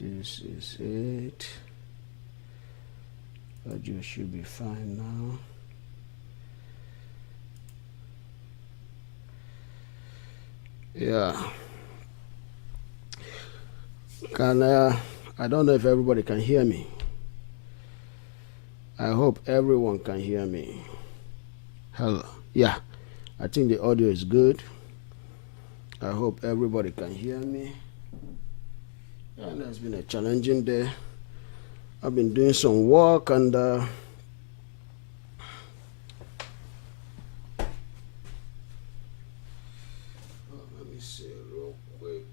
This is it. Audio should be fine now. Yeah. I don't know if everybody can hear me. I hope everyone can hear me. Hello. Yeah. I think the audio is good. I hope everybody can hear me. And it's been a challenging day. I've been doing some work and let me see real quick.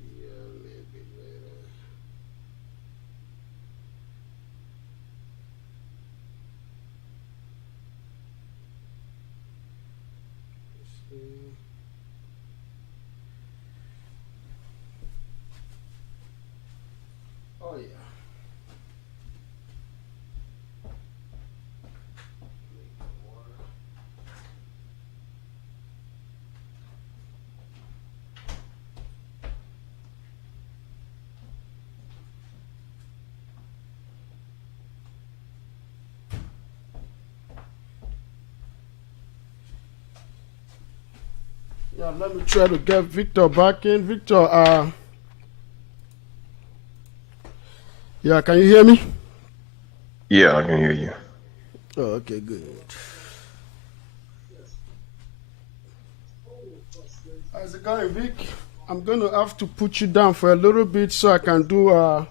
Yeah, maybe later. Let's see. Oh yeah. Yeah, let me try to get Victor back in. Victor, yeah, can you hear me? Yeah, I can hear you. Oh, okay, good. How's it going, Vic? I'm gonna have to put you down for a little bit so I can do a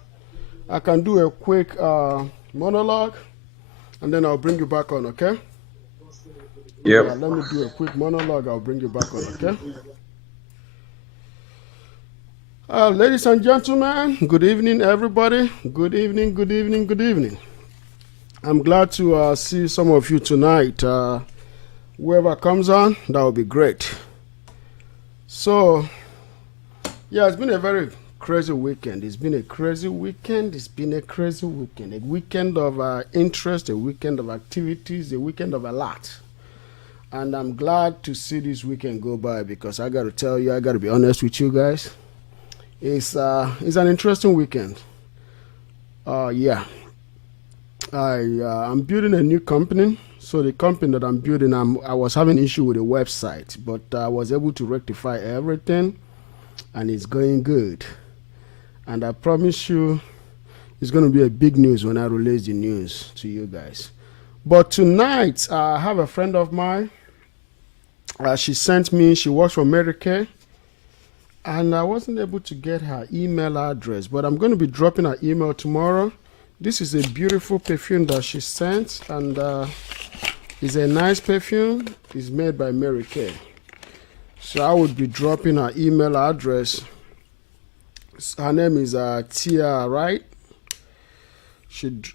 quick monologue, and then I'll bring you back on. Okay? Yep. Yeah, let me do a quick monologue. I'll bring you back on. Okay? Ladies and gentlemen, good evening, everybody. Good evening, good evening, good evening. I'm glad to see some of you tonight. Whoever comes on, that will be great. So, yeah, it's been a very crazy weekend. It's been a crazy weekend. It's been a crazy weekend. A weekend of interest, a weekend of activities, a weekend of a lot. And I'm glad to see this weekend go by because I got to tell you, I got to be honest with you guys. It's an interesting weekend. Yeah. I'm building a new company. So the company that I'm building, I was having issue with the website, but I was able to rectify everything, and it's going good. And I promise you, it's going to be a big news when I release the news to you guys. But tonight, I have a friend of mine. She works for Medicare, and I wasn't able to get her email address, but I'm going to be dropping her email tomorrow. This is a beautiful perfume that she sent, and it's a nice perfume. It's made by Mary Kay. So I would be dropping her email address. Her name is Tia, right?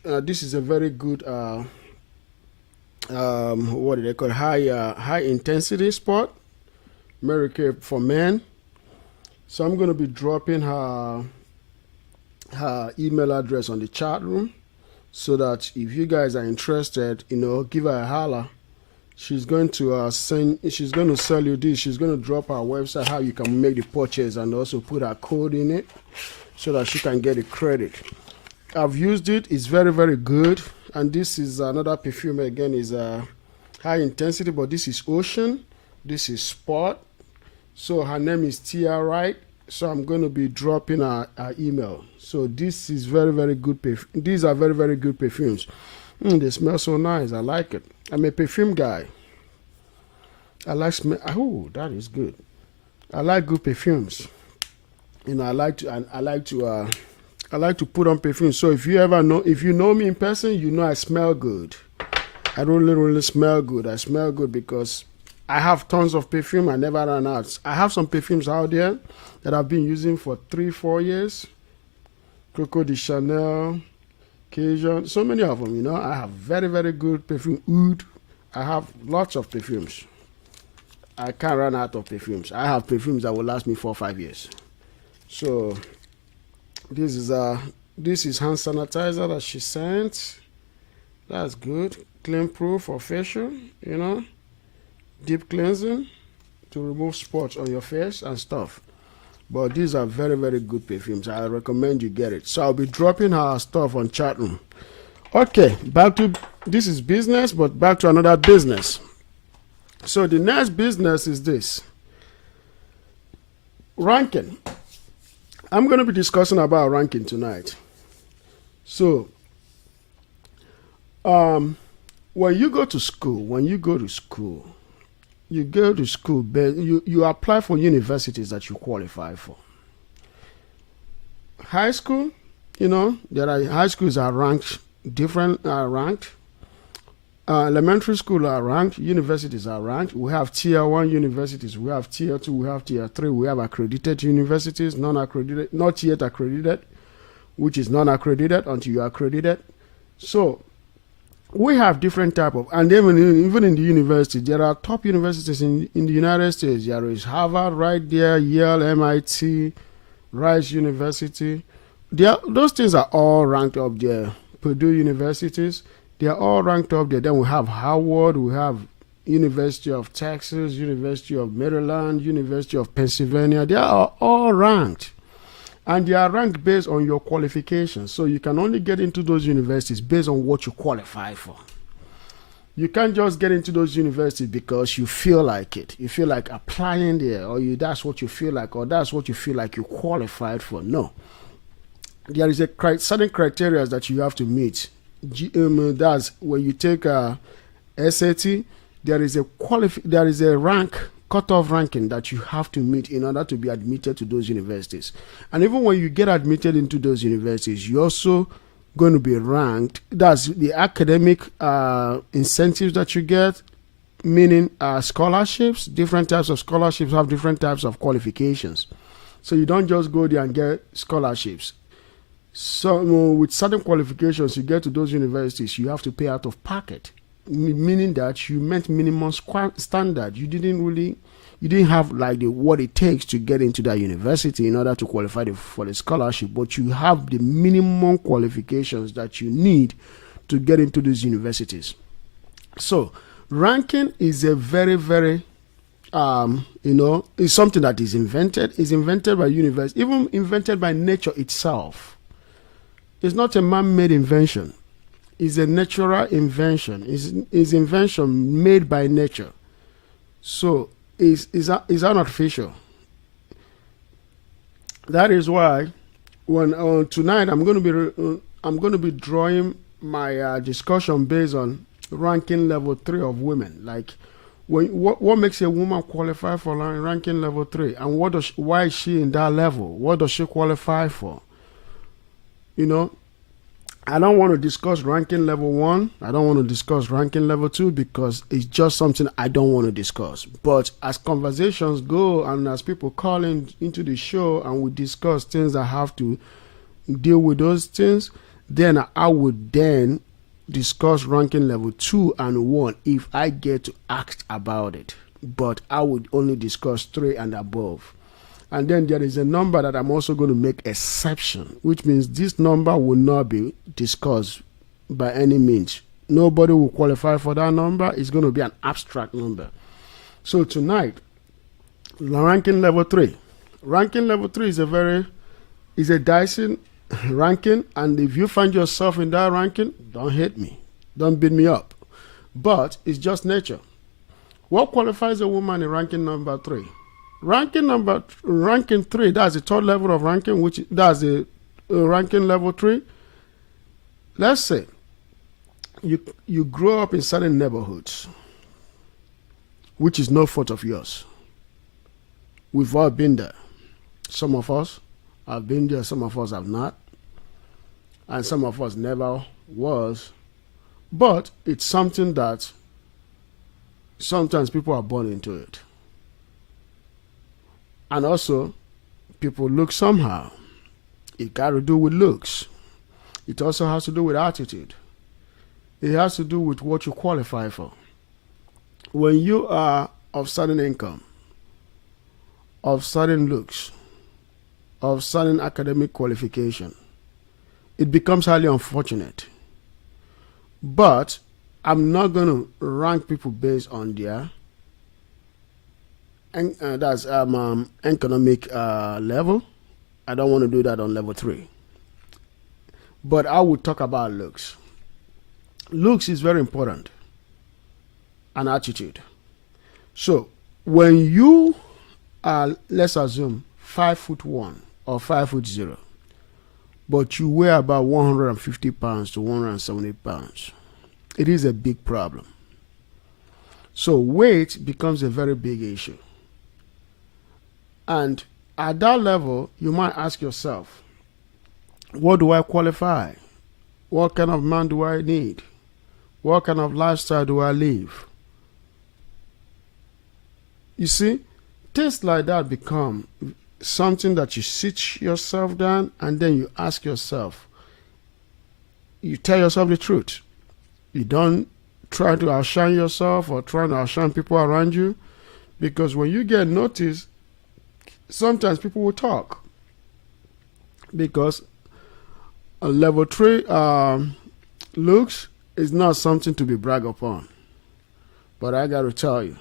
This is a very good, what do they call it? High intensity sport. Mary Kay for men. So I'm going to be dropping her email address on the chat room so that if you guys are interested, give her a holler. She's going to she's going to sell you this. She's going to drop her website, how you can make the purchase, and also put her code in it so that she can get a credit. I've used it. It's very, very good. And this is another perfume. Again, is high intensity, but this is Ocean. This is Sport. So her name is Tia Wright. So I'm going to be dropping her email. So this is very, very good. These are very, very good perfumes. They smell so nice. I like it. I'm a perfume guy. I like smell. Oh, that is good. I like good perfumes. I like to put on perfume. So if you know me in person, I smell good. I really smell good. I smell good because I have tons of perfume. I never run out. I have some perfumes out there that I've been using for 3-4 years. Coco de Chanel, Cajun, so many of them, I have very good perfume. Oud. I have lots of perfumes. I can't run out of perfumes. I have perfumes that will last me 4 or 5 years. So this is hand sanitizer that she sent. That's good. Clean proof for facial, deep cleansing to remove spots on your face and stuff. But these are very good perfumes. I recommend you get it. So I'll be dropping her stuff on chat room. Okay, back to this is business, but back to another business. So the next business is this. Ranking. I'm going to be discussing about ranking tonight. So when you go to school, you apply for universities that you qualify for. High school, there are high schools are ranked, elementary school are ranked, universities are ranked. We have tier 1 universities, we have tier 2, we have tier 3, we have accredited universities, non-accredited, not yet accredited, which is non-accredited until you are accredited. So we have different type of, and even in the university, there are top universities in the United States. There is Harvard right there, Yale, MIT, Rice University. Those things are all ranked up there. Purdue universities, they are all ranked up there. Then we have Howard, we have University of Texas, University of Maryland, University of Pennsylvania. They are all ranked. And they are ranked based on your qualifications. So you can only get into those universities based on what you qualify for. You can't just get into those universities because you feel like it. You feel like applying there, or that's what you feel like, or that's what you feel like you qualified for. No. There is a certain criteria that you have to meet. That's when you take a SAT, there is a rank, cutoff ranking that you have to meet in order to be admitted to those universities. And even when you get admitted into those universities, you're also going to be ranked. That's the academic incentives that you get, meaning scholarships. Different types of scholarships have different types of qualifications. So you don't just go there and get scholarships. So with certain qualifications, you get to those universities, you have to pay out of pocket, meaning that you met minimum standard. You didn't have like what it takes to get into that university in order to qualify for the scholarship, but you have the minimum qualifications that you need to get into these universities. So ranking is a very is something that is invented. It's invented by university, even invented by nature itself. It's not a man-made invention. It's a natural invention. It's invention made by nature. So it's unartificial. That is why when tonight I'm going to be drawing my discussion based on ranking level 3 of women. Like what makes a woman qualify for ranking level 3, and why is she in that level? What does she qualify for? I don't want to discuss ranking level 1. I don't want to discuss ranking level 2 because it's just something I don't want to discuss. But as conversations go and as people call into the show and we discuss things that have to deal with those things, then I would then discuss ranking level 2 and 1 if I get to ask about it. But I would only discuss 3 and above. And then there is a number that I'm also going to make exception, which means this number will not be discussed by any means. Nobody will qualify for that number. It's going to be an abstract number. So tonight, ranking level 3. Ranking level 3 is a dicey ranking, and if you find yourself in that ranking, don't hate me. Don't beat me up. But it's just nature. What qualifies a woman in ranking number 3? Ranking 3, that's the third level of ranking, which that's the ranking level 3. Let's say you grow up in certain neighborhoods, which is no fault of yours. We've all been there. Some of us have been there, some of us have not, and some of us never was But it's something that sometimes people are born into it. And also, people look somehow. It got to do with looks. It also has to do with attitude. It has to do with what you qualify for. When you are of certain income, of certain looks, of certain academic qualification, it becomes highly unfortunate. But I'm not going to rank people based on their economic level. I don't want to do that on level 3. But I would talk about looks. Looks is very important. And attitude. So when you are, let's assume, 5'1" or 5'0", but you weigh about 150 pounds to 170 pounds, it is a big problem. So weight becomes a very big issue. And at that level, you might ask yourself, what do I qualify? What kind of man do I need? What kind of lifestyle do I live? You see, things like that become something that you sit yourself down and then you ask yourself, you tell yourself the truth. You don't try to outshine yourself or try to outshine people around you, because when you get noticed, sometimes people will talk. Because a level 3 looks is not something to be bragged upon. But I got to tell you,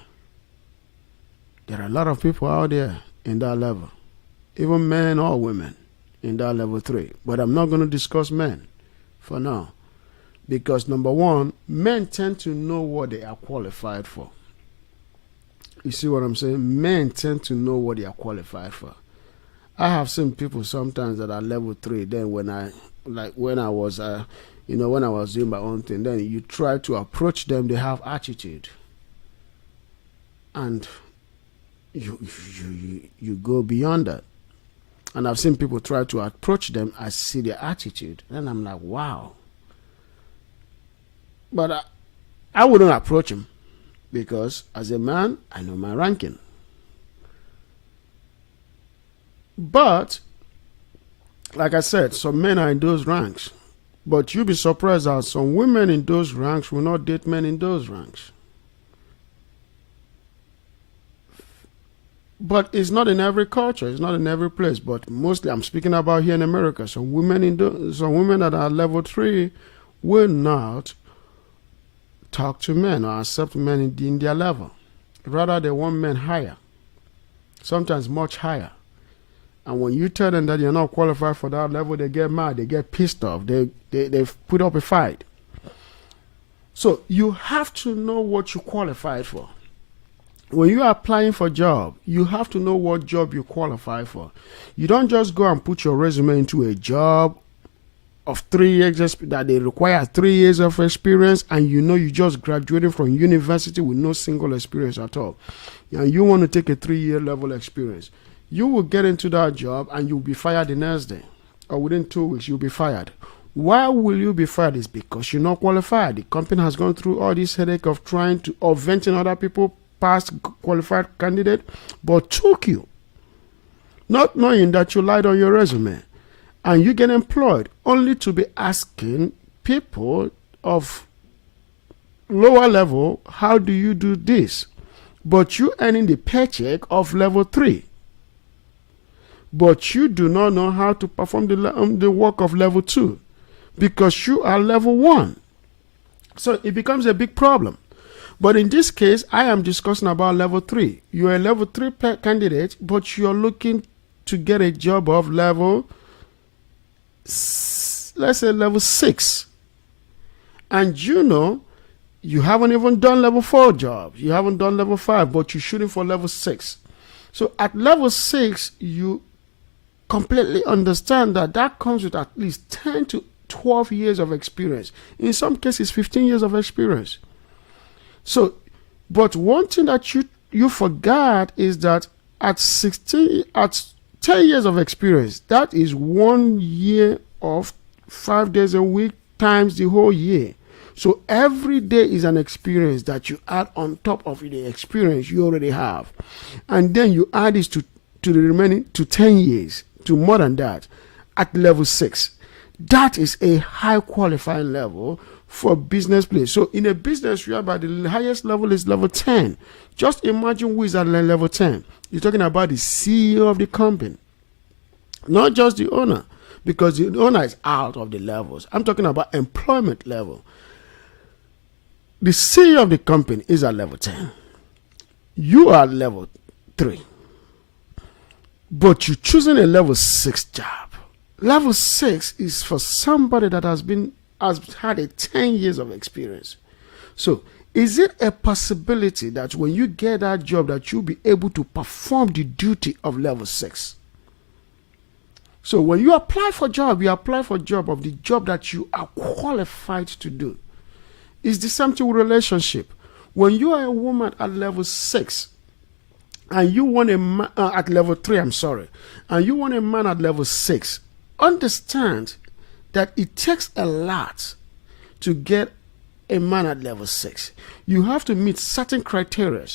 there are a lot of people out there in that level, even men or women in that level 3. But I'm not going to discuss men for now. Because number one, men tend to know what they are qualified for. You see what I'm saying? Men tend to know what they are qualified for. I have seen people sometimes that are level 3. Then when I was doing my own thing, then you try to approach them, they have attitude. And you go beyond that. And I've seen people try to approach them, I see their attitude. And I'm like, wow. But I wouldn't approach him, because as a man, I know my ranking. But, like I said, some men are in those ranks. But you'll be surprised that some women in those ranks will not date men in those ranks. But it's not in every culture, it's not in every place. But mostly, I'm speaking about here in America. Some women that are level 3 will not talk to men or accept men in their level. Rather, they want men higher, sometimes much higher. And when you tell them that you're not qualified for that level, they get mad, they get pissed off, they put up a fight. So you have to know what you qualified for. When you are applying for a job, you have to know what job you qualify for. You don't just go and put your resume into a job of 3 years that they require 3 years of experience, and you just graduated from university with no single experience at all. And you want to take a 3-year level experience. You will get into that job and you'll be fired the next day. Or within 2 weeks, you'll be fired. Why will you be fired? Is because you're not qualified. The company has gone through all this headache of venting other people past qualified candidate, but took you, not knowing that you lied on your resume, and you get employed only to be asking people of lower level, how do you do this? But you earning the paycheck of level 3, but you do not know how to perform the work of level 2 because you are level 1. So it becomes a big problem. But in this case, I am discussing about level 3. You're a level 3 candidate, but you're looking to get a job of level, let's say level 6. And you haven't even done level 4 jobs. You haven't done level 5, but you're shooting for level 6. So at level 6, you completely understand that comes with at least 10 to 12 years of experience. In some cases, 15 years of experience. So, but one thing that you forgot is that at 10 years of experience, that is 1 year of 5 days a week times the whole year. So every day is an experience that you add on top of the experience you already have. And then you add this to the remaining to 10 years, to more than that, at level 6. That is a high qualifying level for business place. So in a business whereby the highest level is level 10, just imagine who is at level 10. You're talking about the CEO of the company, not just the owner, because the owner is out of the levels. I'm talking about employment level. The CEO of the company is at level 10. You are at level 3. But you're choosing a level 6 job. Level 6 is for somebody that has had a 10 years of experience. So is it a possibility that when you get that job that you'll be able to perform the duty of level 6? So when you apply for job, you apply for job of the job that you are qualified to do. It's the same thing with relationship. When you are a woman at level 6 and you want a man at level 3, and you want a man at level 6, understand that it takes a lot to get a man at level 6. You have to meet certain criteria,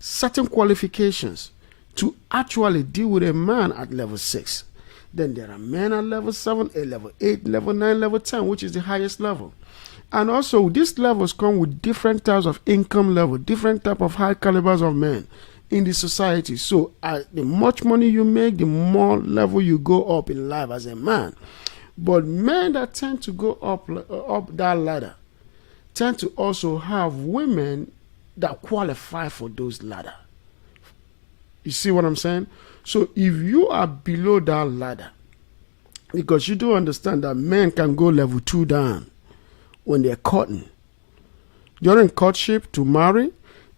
certain qualifications to actually deal with a man at level 6. Then there are men at level 7, a level 8, level 9, level 10, which is the highest level. And also, these levels come with different types of income level, different type of high calibers of men in the society. So the much money you make, the more level you go up in life as a man. But men that tend to go up that ladder tend to also have women that qualify for those ladder. You see what I'm saying? So if you are below that ladder, because you do understand that men can go level 2 down when they're courting. During courtship to marry,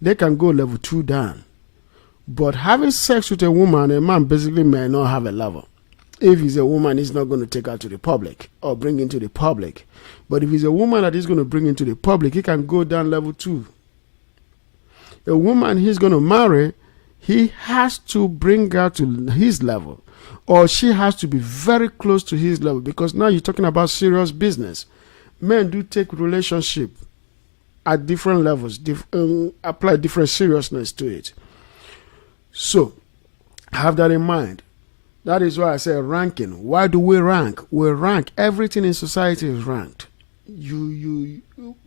they can go level 2 down. But having sex with a woman, a man basically may not have a level. If he's a woman, he's not going to take her to the public or bring into the public. But if he's a woman that he's going to bring into the public, he can go down level 2. A woman he's going to marry, he has to bring her to his level, or she has to be very close to his level, because now you're talking about serious business. Men do take relationship at different levels, apply different seriousness to it. So have that in mind. That is why I say ranking. Why do we rank? We rank. Everything in society is ranked.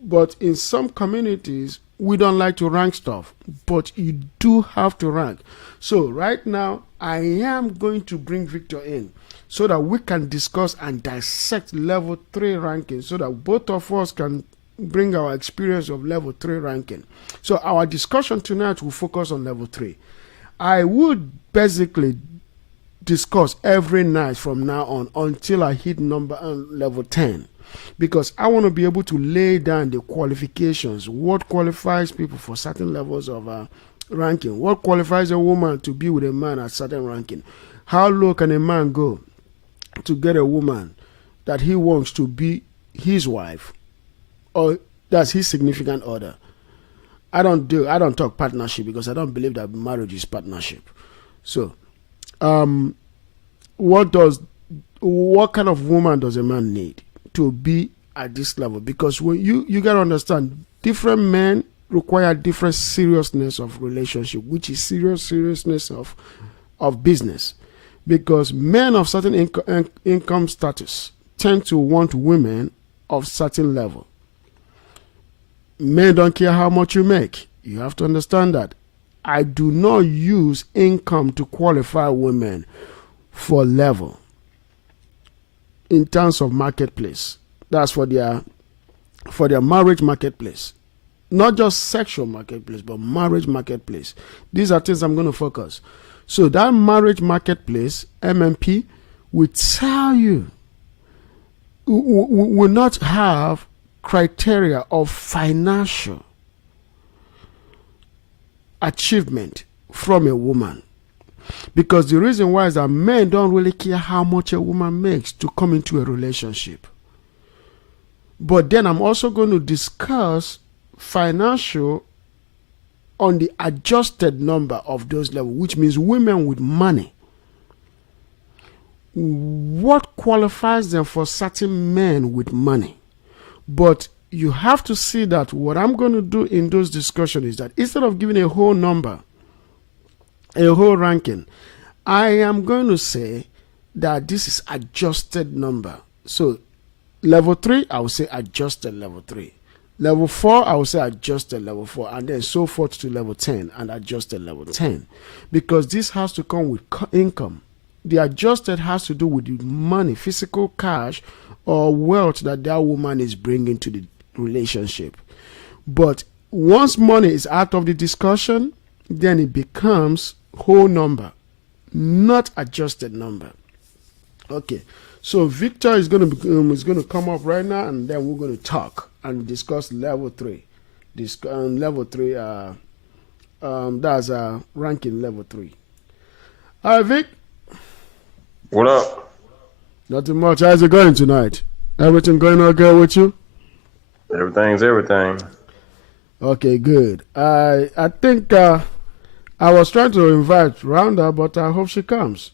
But in some communities, we don't like to rank stuff, but you do have to rank. So right now, I am going to bring Victor in so that we can discuss and dissect level 3 ranking, so that both of us can bring our experience of level 3 ranking. So our discussion tonight will focus on level 3. I would basically discuss every night from now on until I hit level 10. Because I want to be able to lay down the qualifications, what qualifies people for certain levels of ranking, what qualifies a woman to be with a man at certain ranking, how low can a man go to get a woman that he wants to be his wife or that's his significant other. I don't talk partnership because I don't believe that marriage is partnership. So what kind of woman does a man need to be at this level? Because when you got to understand, different men require different seriousness of relationship, which is seriousness of business. Because men of certain income status tend to want women of certain level. Men don't care how much you make. You have to understand that. I do not use income to qualify women for level in terms of marketplace. That's for their marriage marketplace. Not just sexual marketplace, but marriage marketplace. These are things I'm going to focus. So that marriage marketplace, MMP, will tell you, will not have criteria of financial achievement from a woman. Because the reason why is that men don't really care how much a woman makes to come into a relationship. But then I'm also going to discuss financial on the adjusted number of those levels, which means women with money. What qualifies them for certain men with money? But you have to see that what I'm going to do in those discussions is that instead of giving a whole number, a whole ranking, I am going to say that this is adjusted number. So level 3, I will say adjusted level 3. Level 4, I will say adjusted level 4, and then so forth to level 10 and adjusted level 10. Because this has to come with income. The adjusted has to do with the money, physical cash or wealth that woman is bringing to the relationship. But once money is out of the discussion, then it becomes whole number, not adjusted number. Okay, so Victor is going to come up right now, and then we're going to talk and discuss level 3. Level 3, that's ranking level 3. All right, Vic. What up? Nothing much. How's it going tonight? Everything going okay with you? Everything's everything. Okay, good. I think I was trying to invite Rhonda, but I hope she comes.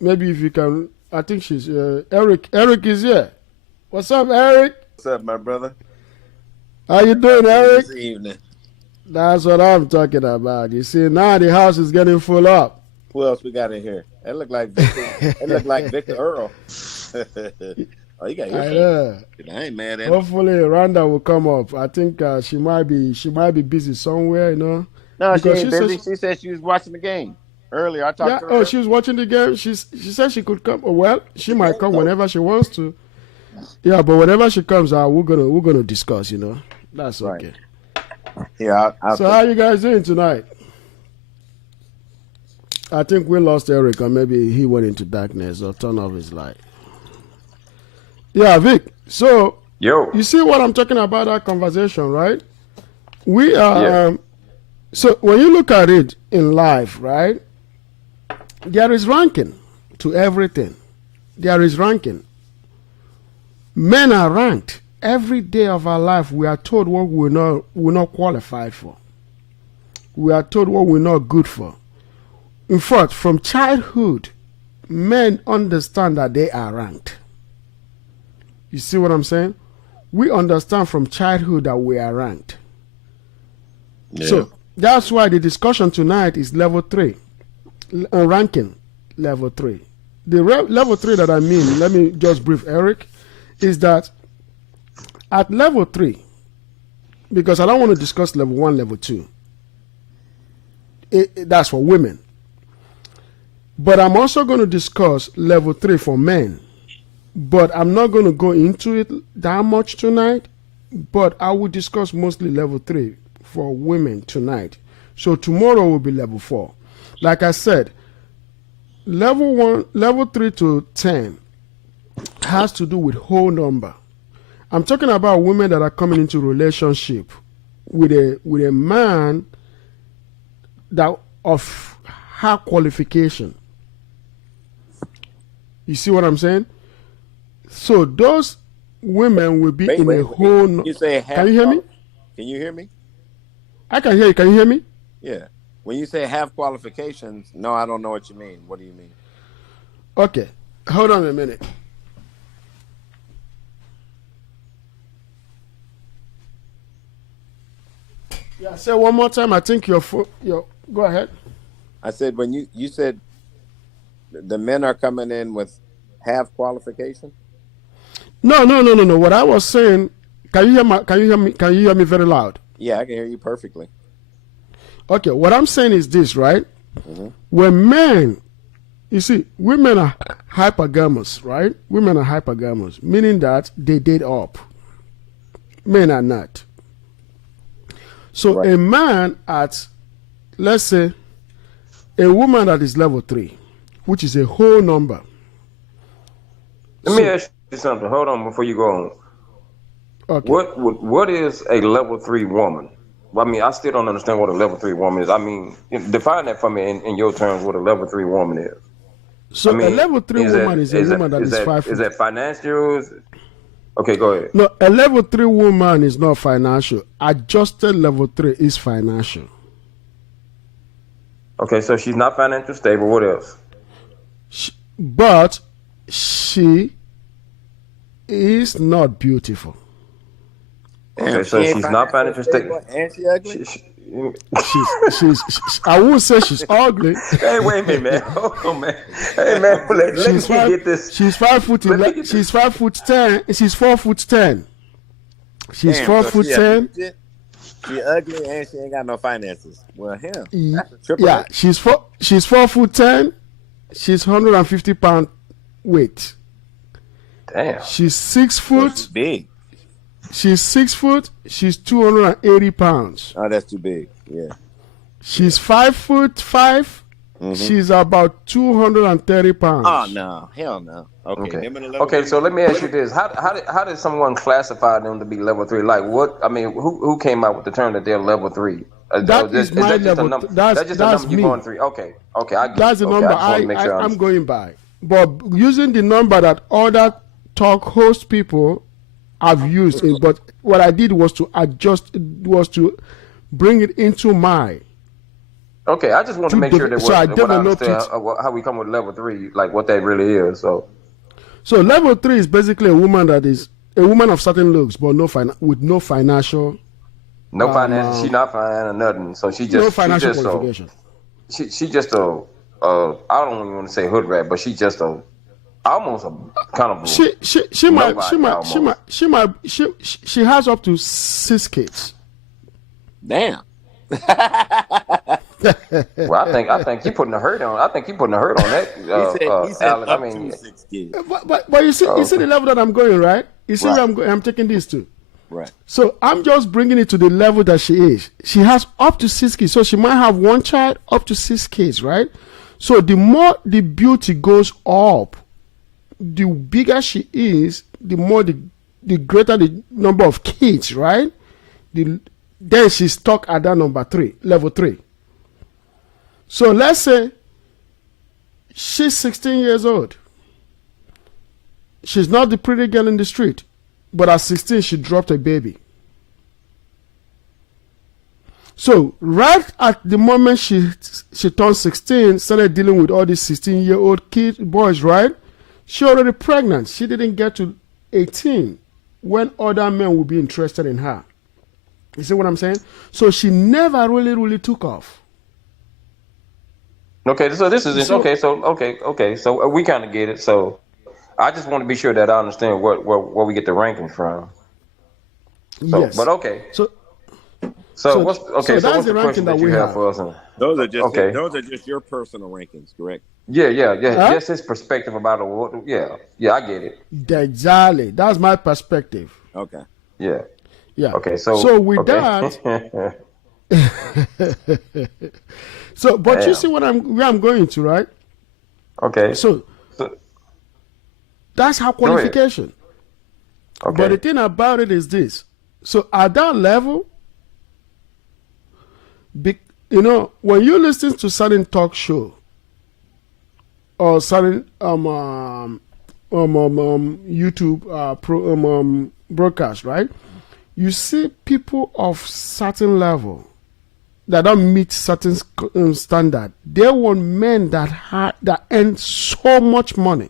Maybe if you can. I think she's Eric. Eric is here. What's up, Eric? What's up, my brother? How you doing, Eric? This evening. That's what I'm talking about. You see, now the house is getting full up. Who else we got in here? That look like Victor. That look like Victor Earl. Oh, you got your I ain't mad at it. Hopefully, Rhonda will come up. I think she might be busy somewhere, you know. No, she Because ain't busy. She said she was watching the game earlier. I talked to her. Oh, she was watching the game. She said she could come. Well, she might come whenever she wants to. Yeah, but whenever she comes out, we're gonna discuss. You know, that's okay. Right. Yeah. So how you guys doing tonight? I think we lost Eric, or maybe he went into darkness or turned off his light. Yeah, Vic. So you see what I'm talking about, that conversation, right? We are. Yeah. So when you look at it in life, right, there is ranking to everything. There is ranking. Men are ranked. Every day of our life, we are told what we're not qualified for. We are told what we're not good for. In fact, from childhood, men understand that they are ranked. You see what I'm saying? We understand from childhood that we are ranked. Yeah. So that's why the discussion tonight is level 3, ranking level 3. The level 3 that I mean, let me just brief Eric, is that at level 3, because I don't want to discuss level 1, level 2. That's for women. But I'm also going to discuss level 3 for men. But I'm not going to go into it that much tonight. But I will discuss mostly level 3 for women tonight. So tomorrow will be level 4. Like I said, level 3 to 10 has to do with whole number. I'm talking about women that are coming into relationship with a man that of high qualification. You see what I'm saying? So those women will be in a whole. You say half. Can you hear me? Can you hear me? I can hear you. Can you hear me? Yeah. When you say have qualifications, no, I don't know what you mean. What do you mean? Okay. Hold on a minute. Yeah, say one more time. I think your go ahead. I said when you said the men are coming in with half qualification. No. What I was saying, can you hear me very loud? Yeah, I can hear you perfectly. Okay, what I'm saying is this, right? Mm-hmm. When men, you see, women are hypergamous, right? Women are hypergamous, meaning that they date up. Men are not. So Right. a man at, let's say, a woman that is level 3, which is a whole number. Let me ask you something. Hold on before you go on. Okay. What is a level 3 woman? Well, I mean, I still don't understand what a level 3 woman is. I mean, define that for me in your terms. What a level 3 woman is. So I mean, a level 3 woman is a woman that is 5 foot. Is that financial? Okay, go ahead. No, a level 3 woman is not financial. Adjusted level 3 is financial. Okay, so she's not financially stable. What else? But she is not beautiful. Damn, Okay, she so ain't she's not financially financially stable and she ugly. She's I won't say she's ugly. Hey, wait a minute, man. Hold on, man. Hey, man, let She's me five. get this. She's 5 foot. Let me get this. She's 5'10". She's 4'10". She's Damn, four so foot she a 10. midget? She ugly and she ain't got no finances. Well, him. Ye- That's a triple. Yeah, she's 4'10". She's 150 pound weight. Damn. She's 6 So foot. she's big. She's 6 foot. She's 280 pounds. Oh, that's too big. Yeah. She's 5'5". She's about 230 pounds. Oh no, hell no. Okay. Okay. Them in the level Okay. three. So let me ask you this: how did someone classify them to be level 3? Like what? I mean, who came out with the term that they're level 3? That is my that just level. a number? That's just a that's number me. you're going 3. Okay. Okay. I get That's it. the Okay, number I just want to make sure I'm going by. But using the number that other talk host people have used, but what I did was to adjust, was to bring it into my. Okay, I just want to make sure that So I what I developed understand how we come with level 3, like what that really is. So level 3 is basically a woman of certain looks, but with no financial. no finance, she not fine or nothing. So she just No financial she just qualification. she just a I don't even want to say hood rat, but she just almost a kind of She has up to 6 kids. Damn. well, I think you putting a hurt on. I think you putting a hurt on that. He said Alan. up I mean, to 6 kids. But you see the level that I'm going, right? You see where I'm taking this to. Right. So I'm just bringing it to the level that she is. She has up to 6 kids. So she might have one child, up to 6 kids, right? So the more the beauty goes up, the bigger she is, the more the greater the number of kids, right? Then she's stuck at that level 3. So let's say she's 16 years old. She's not the pretty girl in the street, but at 16 she dropped a baby. So right at the moment she turned 16, started dealing with all these 16-year-old boys, right? She already pregnant. She didn't get to 18 when other men would be interested in her. You see what I'm saying? So she never really took off. okay. So this is okay. So we kind of get it. So I just want to be sure that I understand where we get the ranking from. So, Yes. but okay. So what's that's what's the the ranking question that that you we have have. for us? Those are just Okay. those are just your personal rankings, correct? Yeah. Huh? Just his perspective about it. Yeah. I get it. Exactly. That's my perspective. Okay. Yeah. Yeah. Okay. So with that, but you see where I'm going to, right? okay. So that's her qualification. Okay. But the thing about it is this. So at that level, when you listen to certain talk show or certain YouTube broadcast, right? You see people of certain level that don't meet certain standard. They want men that earn so much money.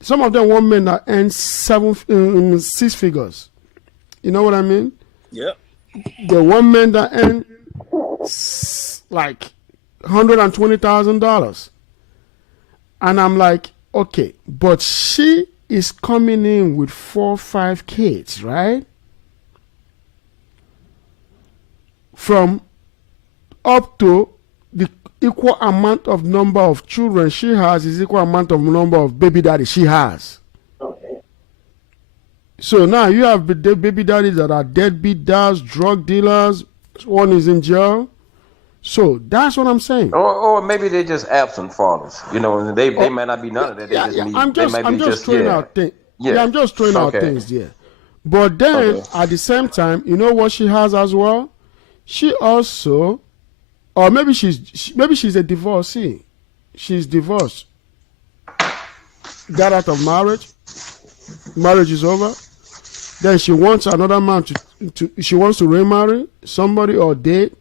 Some of them want men that earn 6 figures. You know what I mean? Yep. They want men that earn like $120,000. And I'm like, okay, but she is coming in with 4 or 5 kids, right? From up to the equal amount of number of children she has is equal amount of number of baby daddy she has. Okay. So now you have the baby daddies that are deadbeat dads, drug dealers. One is in jail. So that's what I'm saying. Or maybe they're just absent fathers. You know, they might not be none of that. They just need. I'm just throwing out things. Yeah. I'm just throwing out things there. But then at the same time, you know what she has as well? She also, or maybe she's a divorcee. She's divorced. Got out of marriage. Marriage is over. Then she wants another man she wants to remarry somebody or date.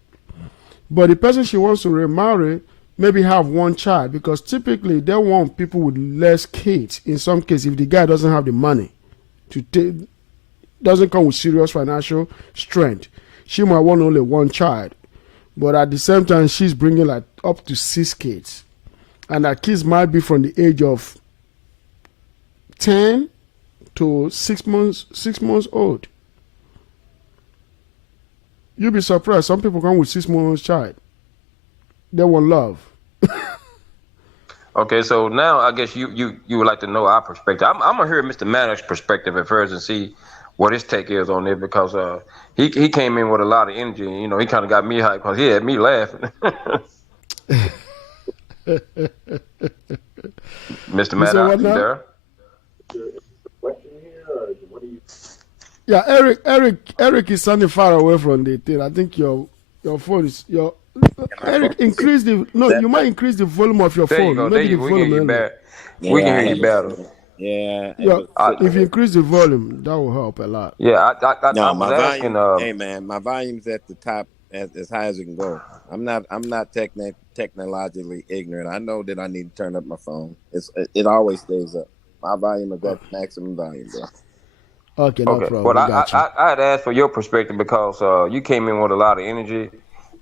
But the person she wants to remarry maybe have one child, because typically they want people with less kids. In some cases, if the guy doesn't have the money to take, doesn't come with serious financial strength. She might want only one child, but at the same time, she's bringing like up to 6 kids, and her kids might be from the age of 10 to 6 months old. You'll be surprised. Some people come with 6 months child. They want love. Okay, so now I guess you would like to know our perspective. I'm gonna hear Mr. Maddox's perspective at first and see what his take is on it, because he came in with a lot of energy. And, he kind of got me hyped because he had me laughing. Mr. Maddox, you there? Yeah, Eric is standing far away from the thing. I think your phone is Eric, increase the you might increase the volume of your there phone. You go. Maybe there the we can hear you better. Yeah, We can hear you better. Yeah. If you increase the volume, that will help a lot. Yeah, I No, was my asking. volume. Hey man, my volume's at the top, as high as it can go. I'm not technologically ignorant. I know that I need to turn up my phone. It always stays up. My volume is at maximum volume, bro. Okay, no problem. But Got you. I had asked for your perspective because you came in with a lot of energy,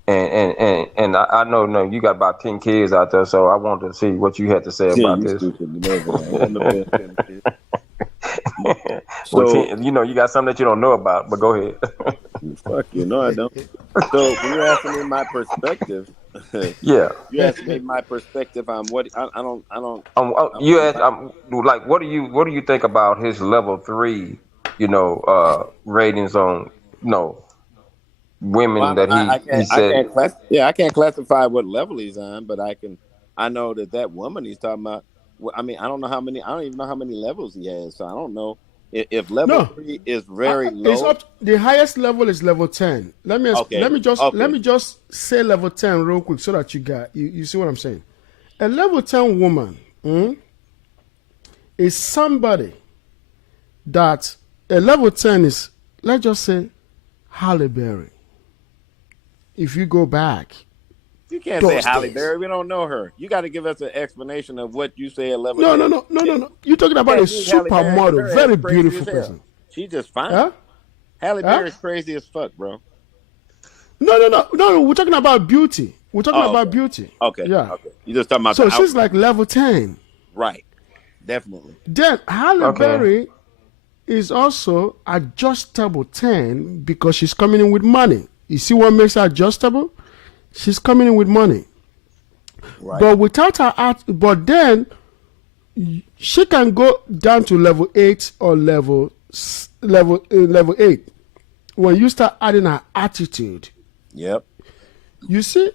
and I know you got about 10 kids out there, so I wanted to see what you had to say about You this. stupid. So Well, you got something that you don't know about, but go ahead. fuck you. No, I don't. So when you're asking me my perspective, Yeah. you asking me my perspective on what I don't. You asked, like, what do you think about his level 3, ratings on, women Well, that he said. I can't classify what level he's on, but I know that woman he's talking about. I mean, I don't even know how many levels he has, so I don't know if level 3 is very low. It's up. The highest level is level 10. Let me just say level 10 real quick so that you see what I'm saying. A level 10 woman is somebody that a level 10 is, let's just say, Halle Berry. If you go back, You can't say Halle Berry. We don't know her. You got to give us an explanation of what you say a level. No. You're talking about a supermodel, very beautiful person. She's just fine. Huh? Halle Berry's crazy as fuck, bro. No. We're talking about beauty. Beauty. Okay. Yeah. Okay. You just talking about. So she's like level 10. Right. Definitely. Then Halle Berry is also adjustable 10 because she's coming in with money. You see what makes her adjustable? She's coming in with money. Right. But without her but then she can go down to level 8 or level 8 when you start adding her attitude. Yep. You see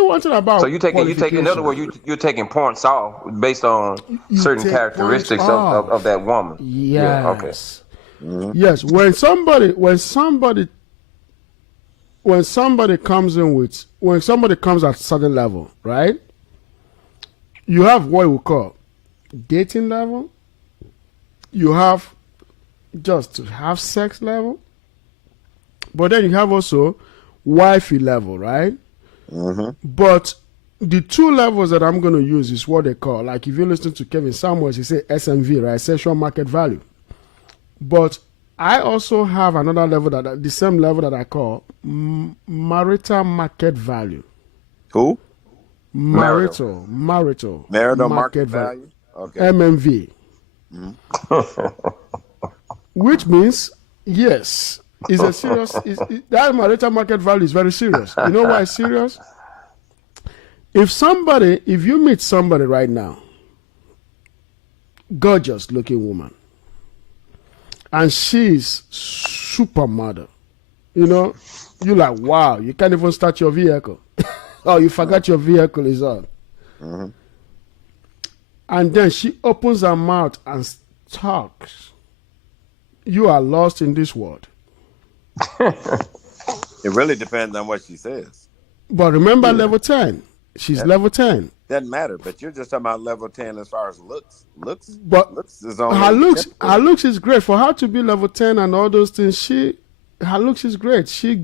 one thing about. So you taking in other words, you're taking points off based on certain characteristics of that woman. Yes. Yeah, okay. Mm-hmm. Yes. When somebody comes at a certain level, right? You have what we call dating level. You have just to have sex level. But then you have also wifey level, right? Mm-hmm. But the 2 levels that I'm going to use is what they call, like if you listen to Kevin Samuels, he say SMV, right? Sexual market value. But I also have another level the same level that I call marital market value. Who? Marital market value. Okay. MMV. Which means, yes, it's a serious. That marital market value is very serious. You know why it's serious? If you meet somebody right now, gorgeous looking woman, and she's supermodel, you're like, wow, you can't even start your vehicle. Oh, you forgot your vehicle is on. Mm-hmm. And then she opens her mouth and talks. You are lost in this world. It really depends on what she says. But remember, level 10. She's level 10. Doesn't matter, but you're just talking about level 10 as far as looks. But looks is her looks is great. For her to be level 10 and all those things, her looks is great. She's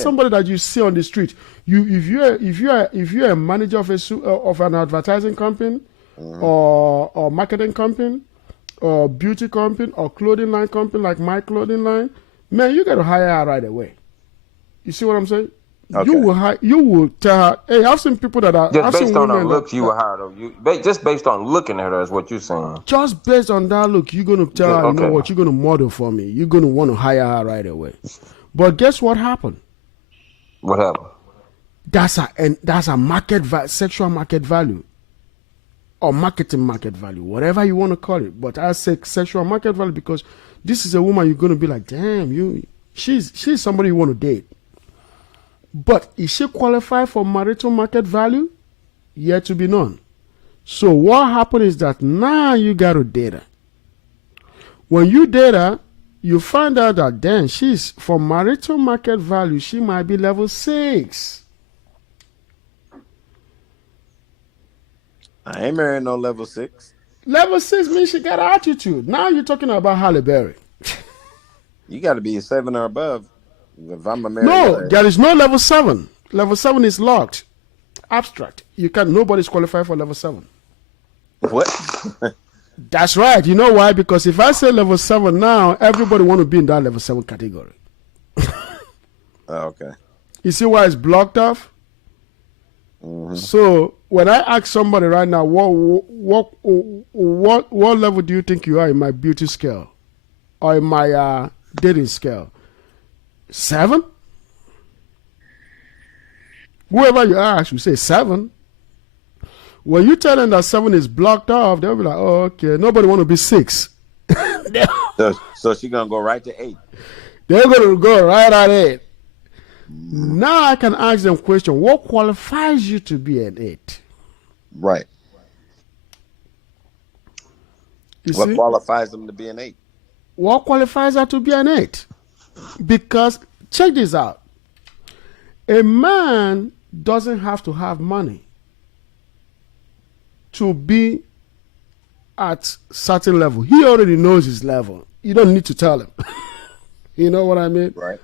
somebody that you see on the street. If you're a manager of an advertising company or marketing company, or beauty company or clothing line company like my clothing line, man, you got to hire her right away. You see what I'm saying? Okay. You will tell her, hey, I've seen people that are, Just I've based seen on her women looks, you were hired. Just based on looking at her is what you're saying. just based on that look, you're going to tell her, you know Okay. what, you're going to model for me. You're going to want to hire her right away. But guess what happened? What happened? That's a sexual market value, or marketing market value, whatever you want to call it. But I say sexual market value because this is a woman you're going to be like, damn, she's somebody you want to date. But is she qualified for marital market value? Yet to be known. So what happened is that now you got to date her. When you date her, you find out that then she's for marital market value, she might be level 6. I ain't marrying no level 6. Level 6 means she got attitude. Now you're talking about Halle Berry. You got to be a 7 or above. If I'm a married No, guy. there is no level 7. Level 7 is locked. Abstract. Nobody's qualified for level 7. What? That's right. You know why? Because if I say level 7 now, everybody want to be in that level 7 category. Okay. You see why it's blocked off? So when I ask somebody right now, what level do you think you are in my beauty scale or in my dating scale? 7? Whoever you ask, you say 7. When you tell them that 7 is blocked off, they'll be like, oh, okay, nobody want to be 6. So she gonna go right to 8. They're going to go right at 8. Now I can ask them question, what qualifies you to be an 8? Right. You What see? qualifies them to be an 8? What qualifies her to be an 8? Because, check this out. A man doesn't have to have money to be at certain level. He already knows his level. You don't need to tell him. You know what I mean? Right.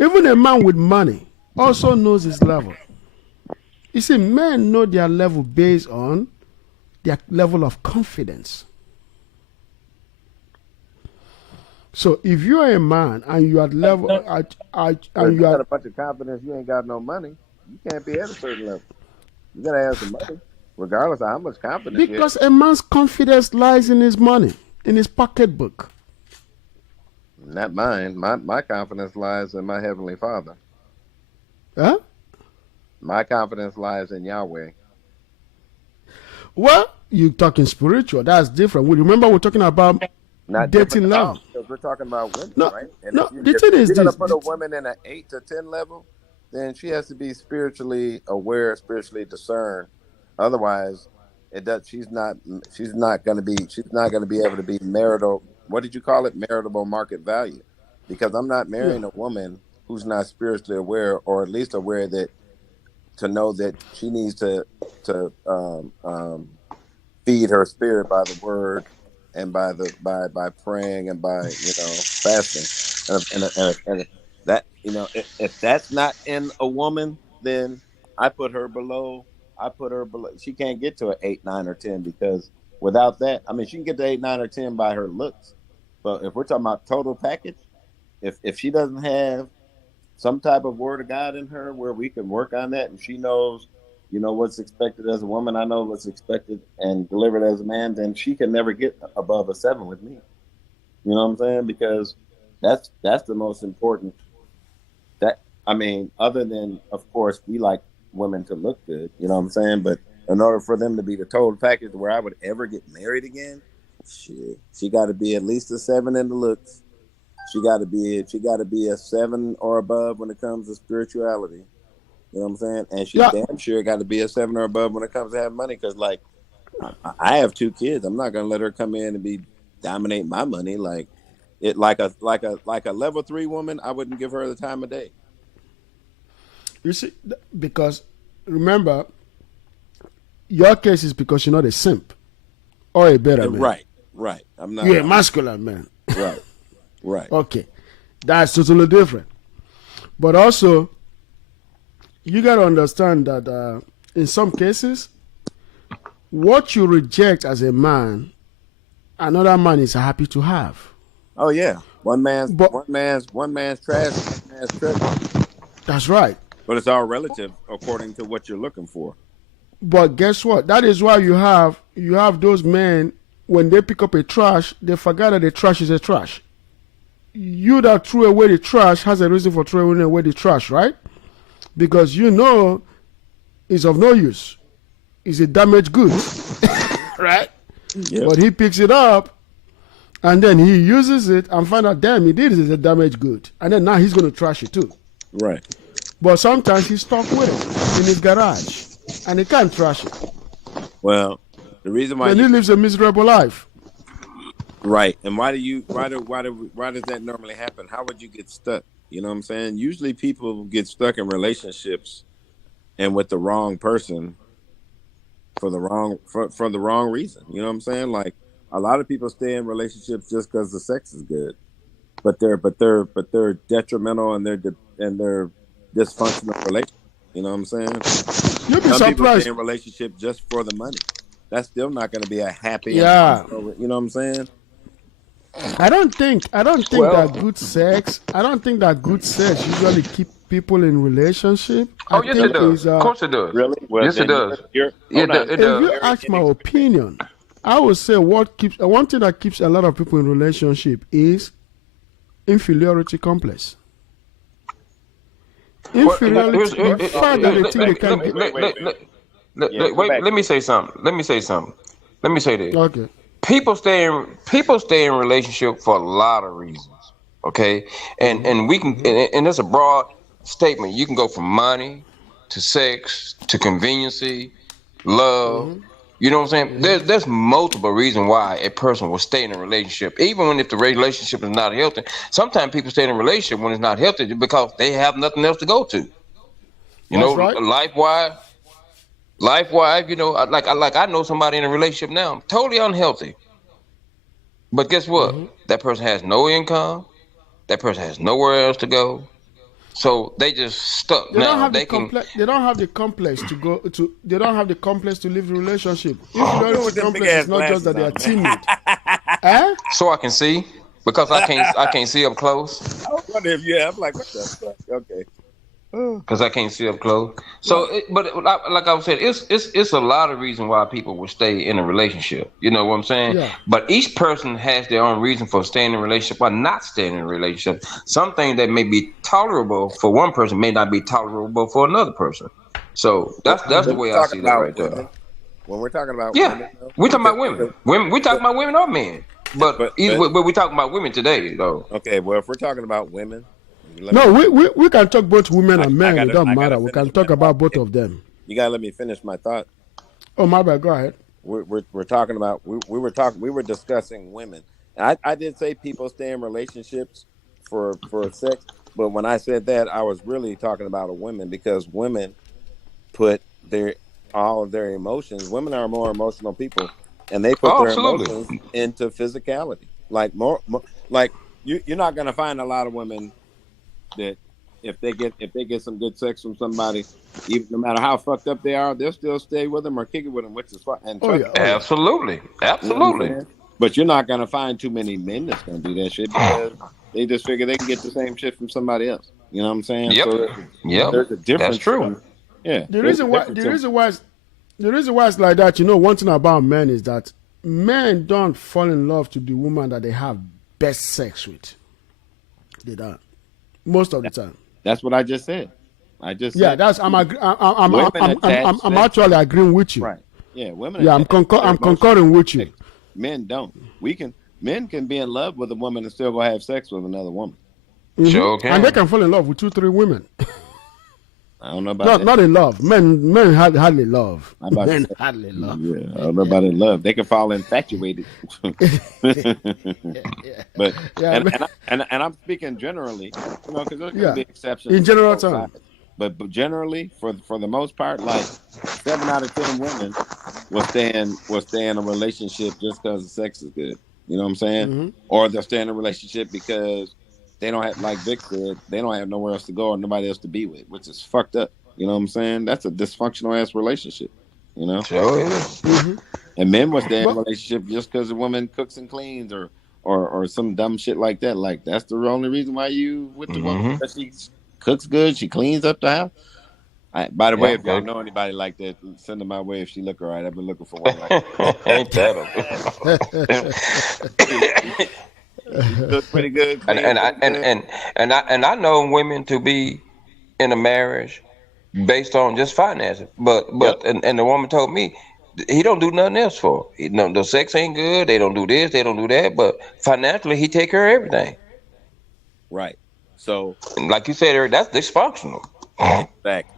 Even a man with money also knows his level. You see, men know their level based on their level of confidence. So if you are a man and you are level, If and you you got are, a bunch of confidence, you ain't got no money. You can't be at a certain level. You gotta have some money, regardless of how much confidence you have. because a man's confidence lies in his money, in his pocketbook. Not mine. My confidence lies in my heavenly Father. Huh? My confidence lies in Yahweh. Well, you're talking spiritual. That's different. We remember we're talking about Not dating different at all, level. because we're talking about women, No, right? And no, if the thing is you're gonna this. put a woman in an 8 to 10 level, then she has to be spiritually aware, spiritually discerned. Otherwise, it does. She's not gonna be able to be marital. What did you call it? Meritable market value. Because I'm not marrying a woman who's not spiritually aware, or at least aware that to know that she needs to feed her spirit by the word and by praying and by fasting and that if that's not in a woman, then I put her below. She can't get to an 8, 9, or 10, because without that, I mean, she can get to 8, 9, or 10 by her looks. But if we're talking about total package, if she doesn't have some type of word of God in her where we can work on that, and she knows, what's expected as a woman, I know what's expected and delivered as a man, then she can never get above a 7 with me. You know what I'm saying? Because that's the most important. Other than, of course, we like women to look good, you know what I'm saying? But in order for them to be the total package where I would ever get married again, shit, she got to be at least a 7 in the looks. She got to be a 7 or above when it comes to spirituality. You know what I'm saying? And she damn sure got to be a 7 or above when it comes to having money. Because I have 2 kids. I'm not gonna let her come in and dominate my money like a level 3 woman. I wouldn't give her the time of day. You see, because remember, your case is because you're not a simp or a better man. Right. I'm not. You're a masculine man. Right. Okay, that's totally different. But also, you got to understand that in some cases, what you reject as a man another man is happy to have. Oh yeah, one man's But trash, one man's treasure. that's right. But it's all relative according to what you're looking for. But guess what? That is why you have those men when they pick up a trash, they forget that the trash is a trash. You that threw away the trash has a reason for throwing away the trash, right? Because you know it's of no use. It's a damaged goods, right? Yeah. But he picks it up and then he uses it and find out, damn, it is a damaged good. And then now he's going to trash it too. Right. But sometimes he's stuck with it in his garage and he can't trash it. Well, the reason why Then he lives a miserable life. right, and why does that normally happen? How would you get stuck? You know what I'm saying? Usually, people get stuck in relationships and with the wrong person for the wrong reason. You know what I'm saying? Like a lot of people stay in relationships just because the sex is good, but they're detrimental and they're dysfunctional relationships. You know what I'm saying? You'll be Some people surprised. stay in a relationship just for the money. That's still not going to be a happy. Yeah. You know what I'm saying? I don't think Well- that good sex. I don't think that good sex usually keep people in relationship. Oh I yes, think it does. is, Of course it does. Really? Well, Yes, it then does. you're- Yeah, hold on. it If does. you ask my opinion, I would say one thing that keeps a lot of people in relationship is inferiority complex. Inferiority, the fact that they think they can get. Wait, let me say something. Let me say this. Okay. People stay in relationship for a lot of reasons. Okay, and we can and that's a broad statement. You can go from money to sex to conveniency, love. You know what I'm saying? There's multiple reasons why a person will stay in a relationship, even when if the relationship is not healthy. Sometimes people stay in a relationship when it's not healthy because they have nothing else to go to. You know, That's right. life-wise, you know, I know somebody in a relationship now, totally unhealthy. But guess what? That person has no income. That person has nowhere else to go. So they just stuck. They now don't have they the can. complex. They don't have the complex to go to. They don't have the complex to leave the relationship. With Inferiority them complex big-ass is not just that they are glasses timid. Eh? So I can see because I can't see up close. I wonder if you have like what the fuck? Okay. Because I can't see up close. So, like I was saying, it's a lot of reason why people will stay in a relationship. You know what I'm saying? Yeah. But each person has their own reason for staying in a relationship or not staying in a relationship. Something that may be tolerable for one person may not be tolerable for another person. So that's the way I see that right there. When we're talking about Yeah, women, though, we talking about women. We talking about women or men. But either way, we talking about women today, though. Okay, well, if we're talking about women, No, we can talk both women and men. gotta- It don't I gotta matter. We can finish talk my about thought. both of them. you gotta let me finish my thought. Oh my bad. Go ahead. We're talking about we were discussing women. And I did say people stay in relationships for sex, but when I said that, I was really talking about a women because women put all of their emotions. Women are more emotional people, and they put Oh, their absolutely. emotions into physicality. Like more like you're not gonna find a lot of women that if they get some good sex from somebody, even no matter how fucked up they are, they'll still stay with them or kick it with them, which is fine. And Oh yeah. Oh, yeah. Absolutely, you know what I'm absolutely. saying? But you're not gonna find too many men that's gonna do that shit because they just figure they can get the same shit from somebody else. You know what I'm saying? Yep. So Yep. there's a difference. That's true. Yeah. The reason why it's like that, you know, one thing about men is that men don't fall in love to the woman that they have best sex with. They don't. Most of the time. That's what I just said. I just Yeah, said, that's I'm Women attach actually agreeing with you. right. Yeah, women. Yeah, I'm attach their emotions. concurring with you. Men don't. Men can be in love with a woman and still go have sex with another woman. Sure can. And they can fall in love with 2-3 women. I don't know about that. Not in love. Men hardly love. I'm about to Men say- hardly love. Yeah, I don't know about in love. They can fall infatuated. But Yeah, and I'm speaking generally, you know, because there's Yeah. gonna be exceptions In general both terms. sides. But generally, for the most part, like 7 out of 10 women will stay in a relationship just because the sex is good. You know what I'm saying? Mm-hmm. Or they'll stay in a relationship because they don't have, like Vic said, they don't have nowhere else to go or nobody else to be with, which is fucked up. You know what I'm saying? That's a dysfunctional ass relationship. You know, Sure is. and men will stay in a But relationship just because the woman cooks and cleans or some dumb shit like that. Like that's the only reason why you with the woman, Mm-hmm. because she cooks good, she cleans up the house. By the way, Yeah. if y'all know anybody like that, send them my way. If she look all right, I've been looking for one like Ain't that that. She cook pretty good, and clean and I pretty and, good. and and I know women to be in a marriage based on just finances. Yep. And the woman told me he don't do nothing else for her. No, the sex ain't good. They don't do this. They don't do that. But financially, he take care of everything. Right. So And like you said, Eric, that's dysfunctional. exactly.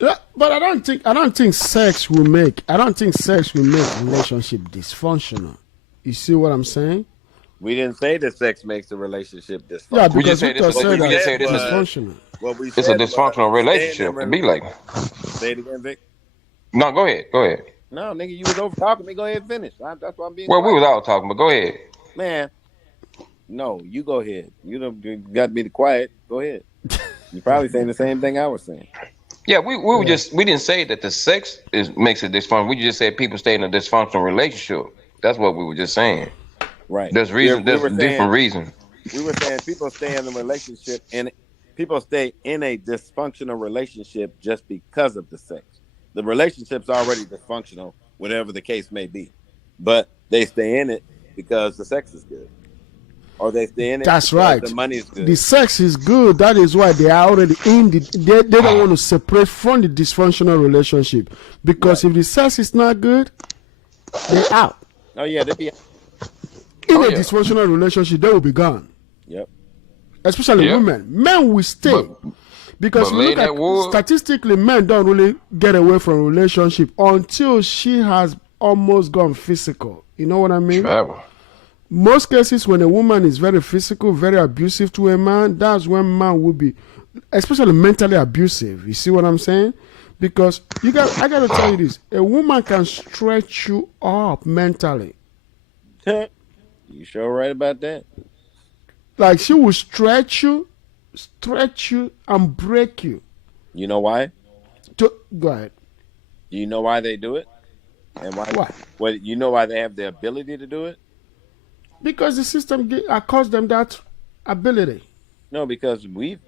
yeah, but I don't think sex will make relationship dysfunctional. You see what I'm saying? We didn't say that sex makes the relationship Yeah, dysfunctional. We just because say Victor this. What We said we that just say said it's this is was dysfunctional. what we it's a said was dysfunctional staying in relationship. It be like, say it again, Vic. no, go ahead, go ahead. No, nigga, you was over talking me. Go ahead and finish. That's why I'm being Well, we quiet. was all talking, but go ahead. Man, no, you go ahead. You done got me to quiet. Go ahead. You probably saying the same thing I was saying. Yeah, we were Yeah. we didn't say that the sex makes it dysfunctional. We just said people stay in a dysfunctional relationship. That's what we were just saying. Right. There's We reason. There's were saying different reasons. people stay in a relationship and people stay in a dysfunctional relationship just because of the sex. The relationship's already dysfunctional, whatever the case may be. But they stay in it because the sex is good. Or they stay in it That's because right. the money is good. The sex is good. That is why they are already in the. They don't want to separate from the dysfunctional relationship because Right. if the sex is not good, they're out. Oh yeah, they be In Oh, a yeah. dysfunctional relationship, they will be gone. Yep. Especially Yep. women. Men will stay. But Because but if you look lady, that would. statistically, men don't really get away from a relationship until she has almost gone physical. You know what I mean? Travel. Most cases, when a woman is very physical, very abusive to a man, that's when man will be, especially mentally abusive. You see what I'm saying? Because I got to tell you this: a woman can stretch you up mentally. You sure right about that. Like she will stretch you, and break you. You know why? Go ahead. Do you know why they do it? And why? Why? Well, you know why they have the ability to do it? Because the system accords them that ability. No, because we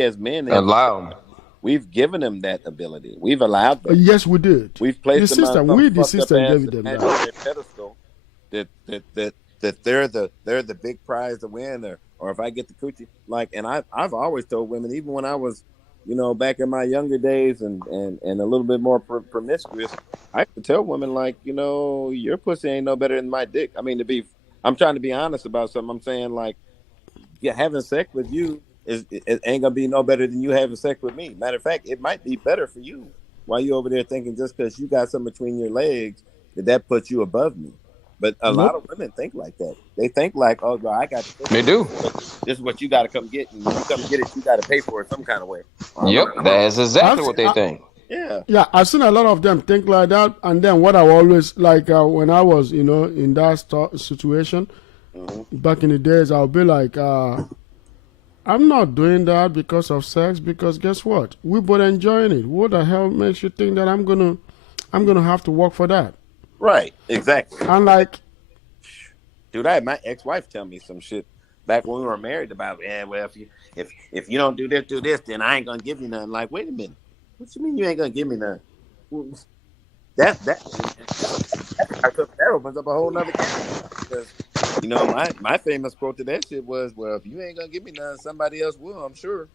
as men, Allow. we've given them that ability. We've allowed them. Yes, we did. We've placed The them system, on some the fucked system up gave ass them that. imaginary pedestal that they're the big prize to win, or if I get the coochie, like, and I've always told women, even when I was, back in my younger days and a little bit more promiscuous, I could tell women like, your pussy ain't no better than my dick. I mean, I'm trying to be honest about something. I'm saying like, yeah, having sex with you it ain't gonna be no better than you having sex with me. Matter of fact, it might be better for you. While you over there thinking just because you got something between your legs that puts you above me. But a lot of women think like that. They think like, oh, girl, I got to. They do. This is what you got to come get. And when you come get it, you got to pay for it some kind of way. Yep, that's exactly what they think. Yeah. Yeah, I've seen a lot of them think like that. And then what I always like when I was, in that situation back in the days, I'll be like, I'm not doing that because of sex. Because guess what? We both enjoying it. What the hell makes you think that I'm gonna have to work for that? Right. Exactly. And like, dude, I had my ex-wife tell me some shit back when we were married about, well, if you don't do this, then I ain't gonna give you nothing. Like, wait a minute, what you mean you ain't gonna give me nothing? That opens up a whole nother can. Because my famous quote to that shit was, well, if you ain't gonna give me nothing, somebody else will, I'm sure.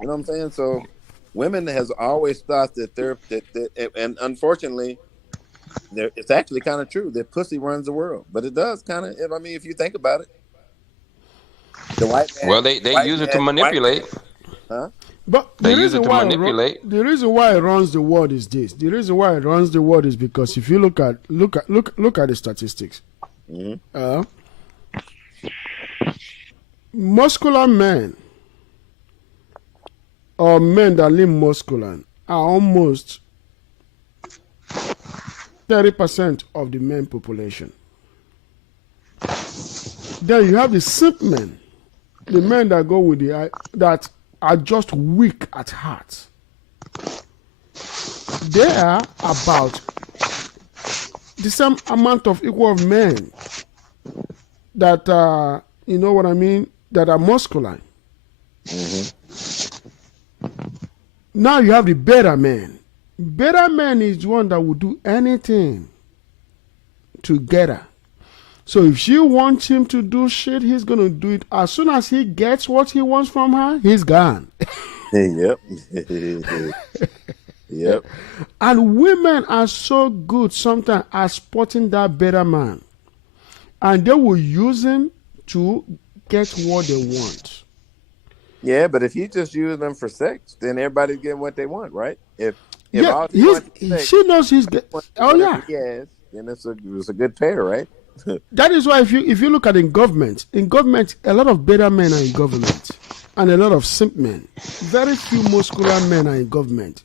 You know what I'm saying? So women has always thought that and unfortunately, it's actually kind of true that pussy runs the world, but it does kind of. I mean, if you think about it, the white man. Well, they use it to manipulate. Huh? but They use it to manipulate. The reason why it runs the world is this. The reason why it runs the world is because if you look at the statistics, muscular men or men that live muscular are almost 30% of the men population. Then you have the simp men, the men that go with that are just weak at heart. They are about the same amount of equal of men that you know what I mean, that are masculine. Now you have the better man. Better man is one that will do anything to get her. So if she wants him to do shit, he's gonna do it. As soon as he gets what he wants from her, he's gone. Yep. Yep. And women are so good sometimes at spotting that better man. And they will use him to get what they want. Yeah, but if you just use them for sex, then everybody's getting what they want, right? If Yeah, all you want is sex, she knows he's good. Oh yeah. yes, then it's a good pair, right? That is why if you look at in government, a lot of better men are in government, and a lot of simp men. Very few muscular men are in government.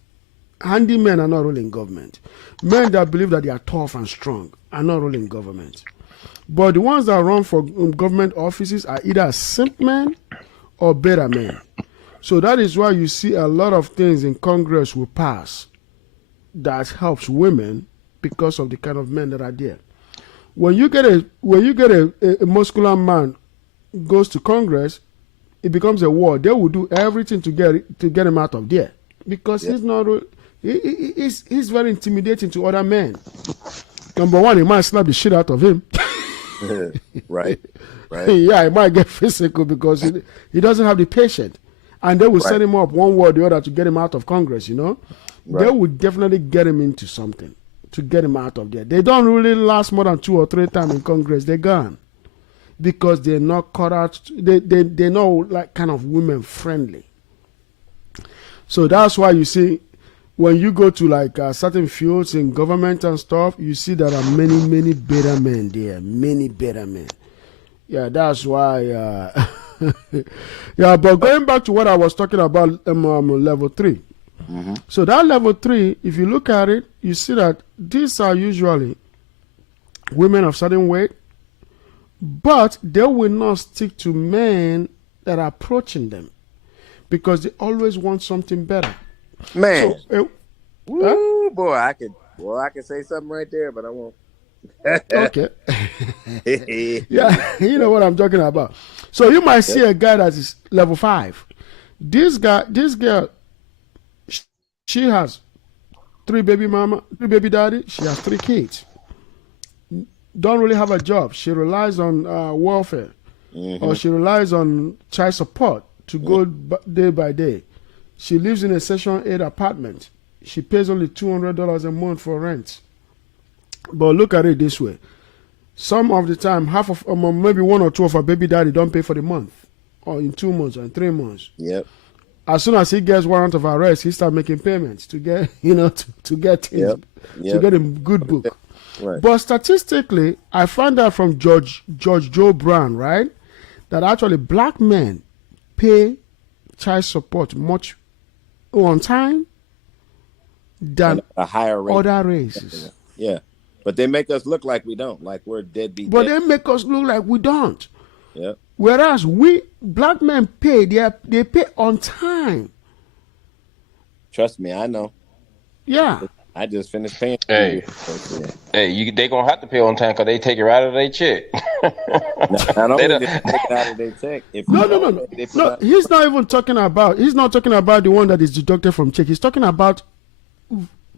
Handy men are not really in government. Men that believe that they are tough and strong are not really in government. But the ones that run for government offices are either simp men or better men. So that is why you see a lot of things in Congress will pass that helps women because of the kind of men that are there. When you get a muscular man goes to Congress, it becomes a war. They will do everything to get him out of there because he's not. He's very intimidating to other men. Number one, he might slap the shit out of him. Right. Yeah, he might get physical because he doesn't have the patience, and they will set him up one way or the other to get him out of Congress. You know, they will definitely get him into something to get him out of there. They don't really last more than 2 or 3 times in Congress. They're gone because they're not cut out. They're not like kind of women friendly. So that's why you see when you go to like certain fields in government and stuff, you see there are many better men there. Many better men. Yeah, that's why. Yeah, but going back to what I was talking about, level 3. So that level 3, if you look at it, you see that these are usually women of certain weight, but they will not stick to men that are approaching them because they always want something better. Man, So, ooh, boy, I could say something right there, but I won't. okay. Yeah, you know what I'm talking about. So you might see a guy that is level 5. This girl, she has 3 baby daddy. She has 3 kids. Don't really have a job. She relies on welfare, or she relies on child support to go day by day. She lives in a Section 8 apartment. She pays only $200 a month for rent. But look at it this way. Some of the time, half of maybe 1 or 2 of her baby daddy don't pay for the month, or in 2 months, or in 3 months. Yep. As soon as he gets warrant of arrest, he start making payments to get, to get his, to get him good book. Right. But statistically, I found out from George Joe Brown, right, that actually black men pay child support much on time than a higher rate. other races. Yeah. But they make us look like we don't, like we're deadbeat. But they make us look like we don't. Yeah. Whereas we black men pay, they pay on time. Trust me, I know. Yeah. I just finished paying. Hey, they gonna have to pay on time because they take it right out of their check. Not only did they take it out of their check. No. He's not even talking about. He's not talking about the one that is deducted from check. He's talking about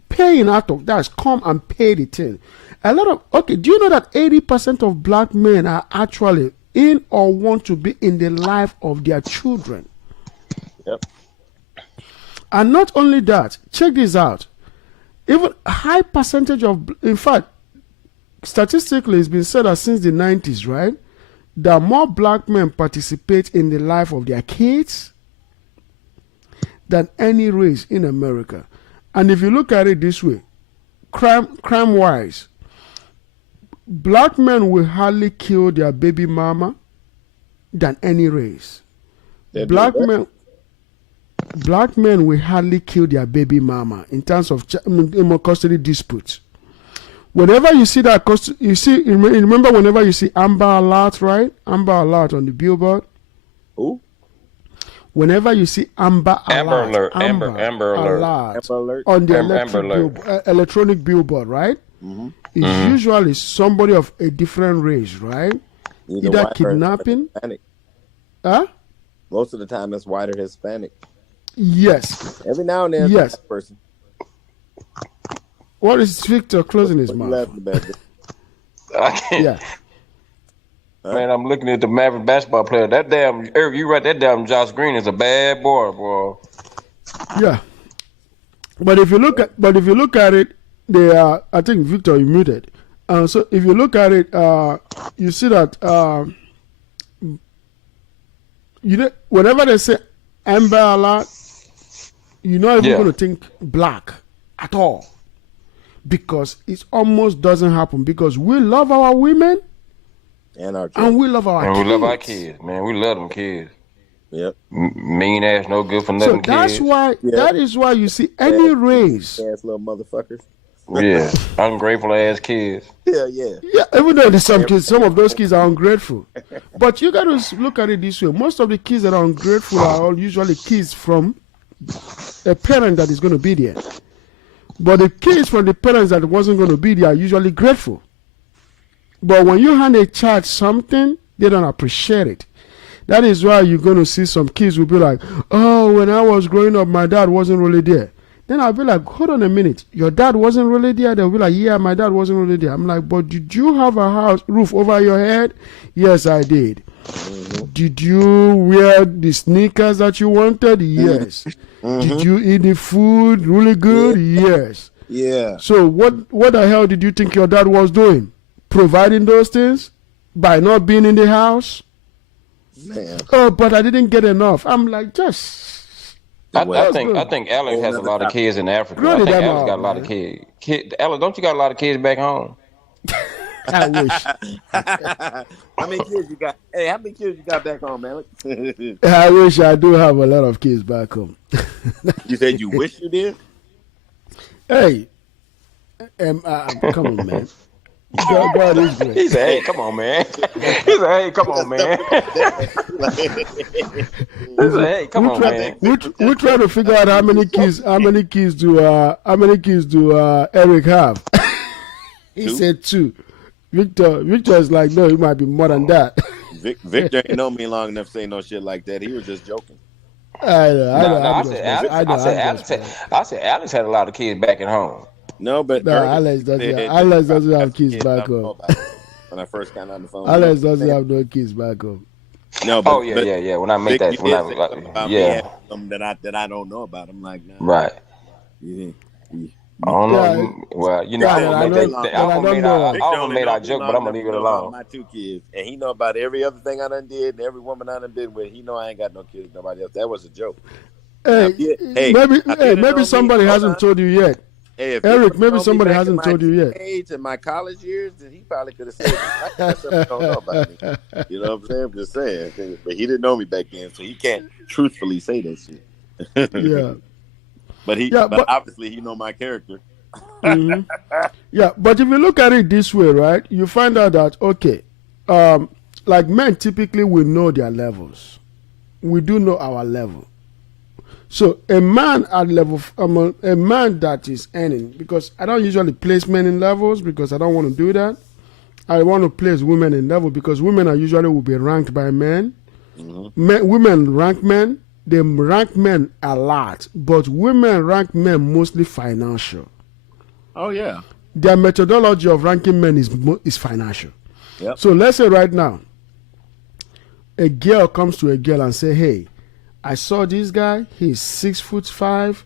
paying out of that. Come and pay the thing. Do you know that 80% of black men are actually in or want to be in the life of their children? Yep. And not only that, check this out. Even a high percentage of, in fact, statistically, it's been said that since the 90s, right, that more black men participate in the life of their kids than any race in America. And if you look at it this way, crime-wise, black men will hardly kill their baby mama than any race. Black men will hardly kill their baby mama in terms of custody disputes. Whenever you see that, remember whenever you see Amber Alert, right? Amber Alert on the billboard. Who? Whenever you see Amber Alert on the electronic billboard, right? is usually somebody of a different race, right? Either white or kidnapping. Hispanic. Huh? Most of the time, it's white or Hispanic. Yes. Every now and then, it's a Yes. black person. What is Victor closing his What you mouth? laughing about? I can't. Yeah. Man, I'm looking at the Maverick basketball player. That damn, Eric, you right? That damn Josh Green is a bad boy, bro. Yeah. But if you look at it, they are. I think Victor, you muted. So if you look at it, you see that whenever they say Amber Alert, you're not even going to think black at all, because it almost doesn't happen, because we love our women And our and we love our And kids. we love our kids, man. We love them kids. Yep. Mean ass, no good for So nothing that's kids. why that is why you see any race. Ass little motherfuckers. Yeah, ungrateful ass kids. Yeah. Yeah, even though there's some kids, some of those kids are ungrateful. But you got to look at it this way. Most of the kids that are ungrateful are all usually kids from a parent that is going to be there. But the kids from the parents that wasn't going to be there are usually grateful. But when you hand a child something, they don't appreciate it. That is why you're going to see some kids will be like, oh, when I was growing up, my dad wasn't really there. Then I'll be like, hold on a minute. Your dad wasn't really there? They'll be like, yeah, my dad wasn't really there. I'm like, but did you have a roof over your head? Yes, I did. Did you wear the sneakers that you wanted? Yes. Did you eat the food really good? Yes. Yeah. So what the hell did you think your dad was doing? Providing those things by not being in the house? Man. Oh, but I didn't get enough. I'm like, just I good. think Alex has a lot of kids in Africa. I Really, think that Alex mouth, got a lot of kids. Alex, don't you got a lot of kids back home? I wish. How many kids you got? Hey, how many kids you got back home, Alex? I wish I do have a lot of kids back home. You said you wish you did? Hey, come on, man. God is great. He said, "Hey, come on, man." He said, "Hey, come on, man." He said, "Hey, come on, man." We try to figure out how many kids do Eric have. He said 2. Victor is like, no, it might be more than that. Victor ain't know me long enough to say no shit like that. He was just joking. I know. I said Alex had a lot of kids back at home. No, but Alex doesn't have kids back home. When I first got on the phone, Alex doesn't have no kids back home. No, but, yeah. When I make Vic, that, when I something that I don't know about. I'm like, nah, right. Yeah. I don't know. Well, you know, I made our joke, but I'm gonna leave it alone. My 2 kids, and he know about every other thing I done did, and every woman I done been with. He know I ain't got no kids, nobody else. That was a joke. Maybe somebody hasn't told you yet. Hey, Eric, maybe somebody hasn't told you yet. Age in my college years, then he probably could have said, "I got something don't know about me." You know what I'm saying? I'm just saying, but he didn't know me back then, so he can't truthfully say that shit. Yeah. But obviously he know my character. Mm-hmm. Yeah, but if you look at it this way, right, you find out that, okay, like men typically will know their levels. We do know our level. So a man at level, a man that is earning, because I don't usually place men in levels because I don't want to do that. I want to place women in level because women are usually will be ranked by men. Women rank men. They rank men a lot, but women rank men mostly financial. Oh yeah. Their methodology of ranking men is financial. Yep. So let's say right now, a girl comes to a girl and say, "Hey, I saw this guy. He's 6'5".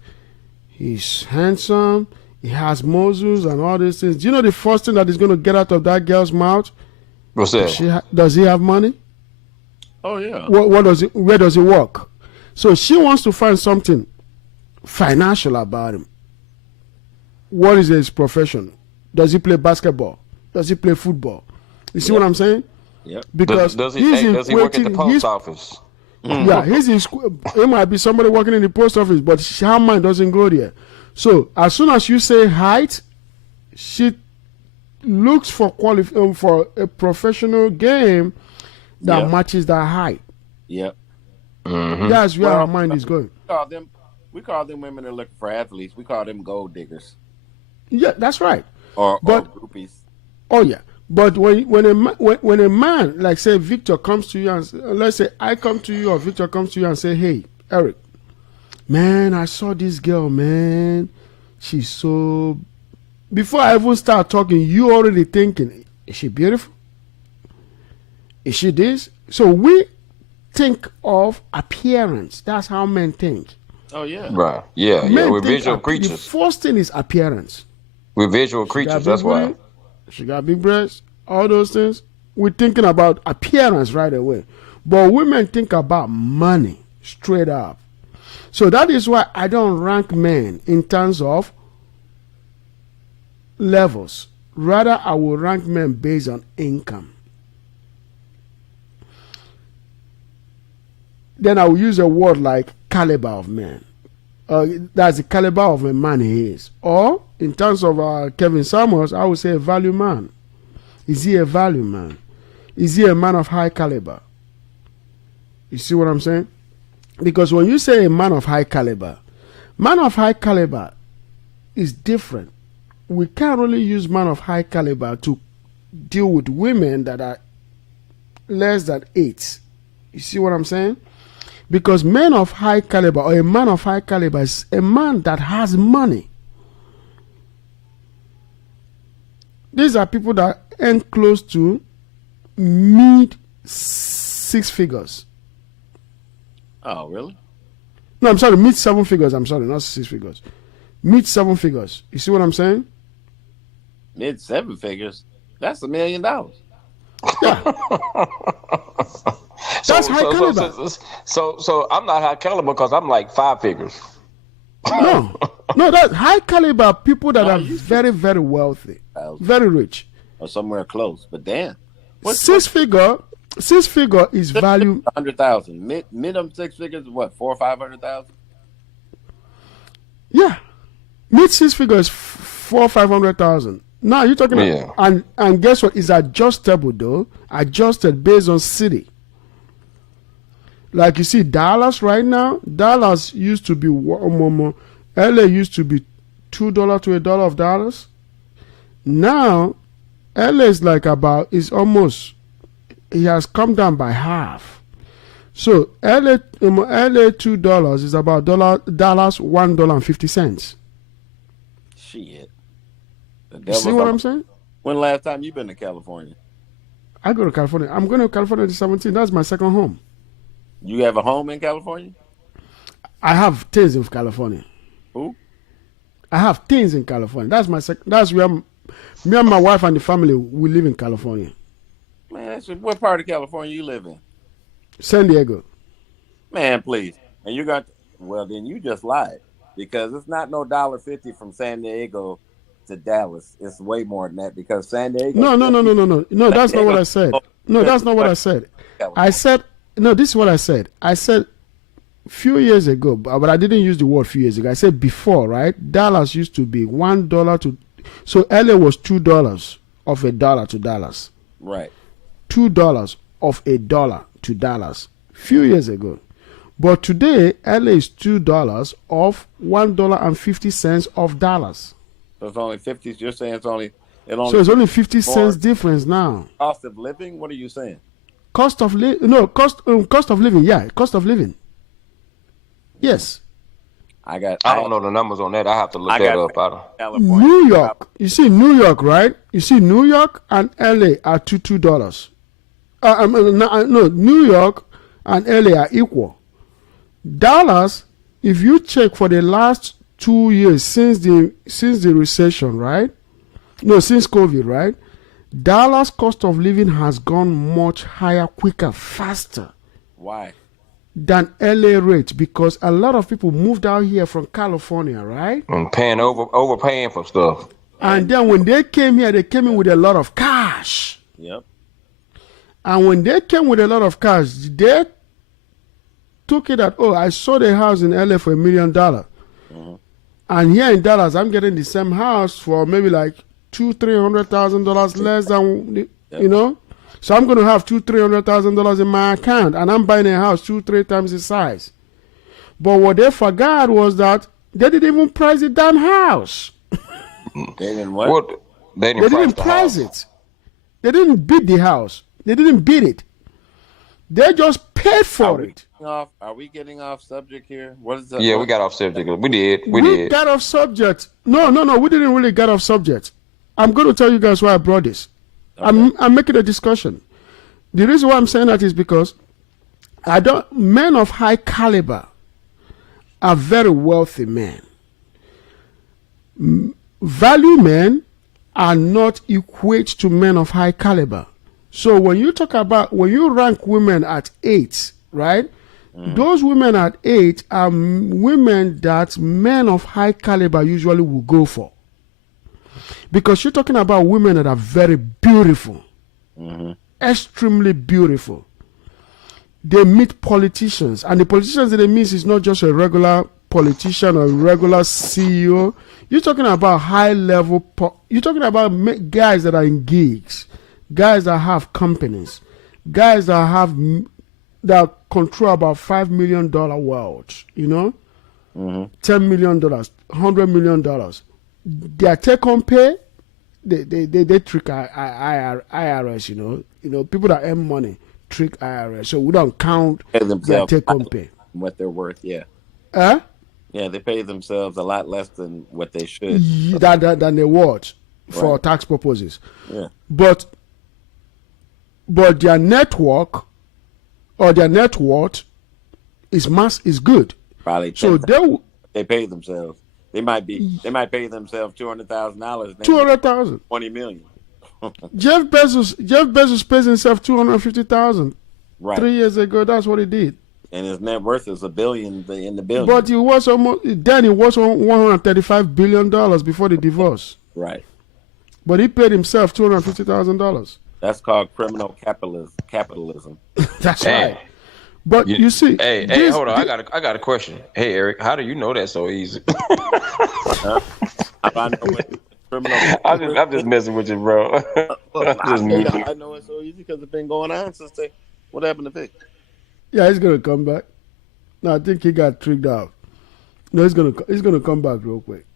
He's handsome. He has muscles and all these things. Do you know the first thing that is going to get out of that girl's mouth? What's that? Does he have money? Oh yeah. Where does he work? So she wants to find something financial about him. What is his profession? Does he play basketball? Does he play football? You see what I'm saying? Yeah. Because does he work at the post office? Yeah, he might be somebody working in the post office, but her mind doesn't go there. So as soon as you say height, she looks for for a professional game that matches that height. Yep. Mm-hmm. That's where her mind is going. We call them women that are looking for athletes. We call them gold diggers. Yeah, that's right. or But groupies. oh yeah, but when a man like say Victor comes to you and let's say I come to you or Victor comes to you and say, hey Eric, man, I saw this girl, man, she's so. Before I even start talking, you already thinking, is she beautiful? Is she this? So we think of appearance. That's how men think. Oh yeah, Right. Yeah. Yeah. Men We're think visual the creatures. first thing is appearance. We're visual She got creatures. big That's why. booty, she got big breasts, all those things. We're thinking about appearance right away. But women think about money straight up. So that is why I don't rank men in terms of levels. Rather, I will rank men based on income. Then I will use a word like caliber of man. That's the caliber of a man he is. Or in terms of Kevin Samuels, I would say a value man. Is he a value man? Is he a man of high caliber? You see what I'm saying? Because when you say a man of high caliber is different. We can't really use man of high caliber to deal with women that are less than 8. You see what I'm saying? Because men of high caliber or a man of high caliber is a man that has money. These are people that earn close to mid 6 figures. Oh really? No, I'm sorry, mid 7 figures. I'm sorry, not 6 figures. Mid 7 figures. You see what I'm saying? Mid 7 figures. That's $1 million. Yeah. That's high caliber. So I'm not high caliber because I'm like 5 figures. No, that's high caliber people that are very, very wealthy, very rich. Or somewhere close. But damn. Six figure is value. 100,000. Minimum 6 figures is what? 400,000 or 500,000? Yeah, mid 6 figures, 400,000-500,000. Now you're talking about, and guess what? It's adjustable though. Adjusted based on city. Like you see, Dallas right now. Dallas used to be LA used to be $2 to $1 of dollars. Now, LA is like about is almost. It has come down by half. So LA $2 is about Dallas $1.50. Shit. You see what I'm saying? When last time you been to California? I go to California. I'm going to California the 17th. That's my second home. You have a home in California? I have things in California. Who? I have things in California. That's my that's where me and my wife and the family we live in California. Man, what part of California you live in? San Diego. Man, please. And you got well then you just lied. Because it's not no $1.50 from San Diego to Dallas. It's way more than that because San Diego. No. That's not what I said. No, that's not what I said. I said no. This is what I said. I said few years ago, but I didn't use the word few years ago. I said before, right? Dallas used to be $1 to, so LA was $2 of $1 to Dallas. Right. $2 of $1 to Dallas. Few years ago. But today, LA is $2 of $1.50 of Dallas. So it's only 50. You're saying so it's only 50 cents difference now. Cost of living? What are you saying? Cost of living? No, cost of living. Yeah, cost of living. Yes. I don't know the numbers on that. I have to look that up. New York. You see New York, right? You see New York and LA are $2. No, New York and LA are equal. Dallas, if you check for the last 2 years since the recession, right? No, since COVID, right? Dallas cost of living has gone much higher, quicker, faster. Why? Than LA rate because a lot of people moved out here from California, right? And overpaying for stuff. And then when they came here, they came in with a lot of cash. Yep. And when they came with a lot of cash, they took it at, I sold a house in LA for $1 million. Mm-hmm. And here in Dallas, I'm getting the same house for maybe like $200,000-$300,000 less than, you know? So I'm going to have $200,000-$300,000 in my account, and I'm buying a house 2-3 times the size. But what they forgot was that they didn't even price the damn house. They didn't what? What? They They didn't didn't price the price house. it. They didn't bid the house. They didn't bid it. They just paid for it. Are we getting off subject here? What is that? Yeah, we got off subject. We did. We We did. got off subject. No, we didn't really get off subject. I'm going to tell you guys why I brought this. Okay. I'm making a discussion. The reason why I'm saying that is because men of high caliber are very wealthy men. Value men are not equate to men of high caliber. So when you rank women at 8, right? Those women at 8 are women that men of high caliber usually will go for. Because you're talking about women that are very beautiful, extremely beautiful. They meet politicians, and the politicians that they meet is not just a regular politician or a regular CEO. You're talking about high level. You're talking about guys that are in gigs, guys that have companies, guys that control about $5 million worlds. You know, $10 million, $100 million. Their take-home pay, they trick IRS. You know, people that earn money trick IRS, so we don't count their take-home pay. What they're worth, yeah. Huh? Yeah, they pay themselves a lot less than what they should. Than they worth for Right. tax purposes. Yeah. But their network or their net worth is good. Probably. So they pay themselves. They might pay themselves $200,000. $200,000. $20 million. Jeff Bezos pays himself $250,000. Right. 3 years ago, that's what he did. And his net worth is $1 billion in the billion. But he was on $135 billion before the divorce. Right. But he paid himself $250,000. That's called criminal capitalism. That's Hey. right. But you see, Hey, hold on. I got a question. Hey, Eric, how do you know that so easy? How do I know what criminal I'm just messing with you, bro. I know it's so easy because it's been going on since what happened to Vic? yeah, he's gonna come back. No, I think he got tricked out. No, he's gonna come back real quick.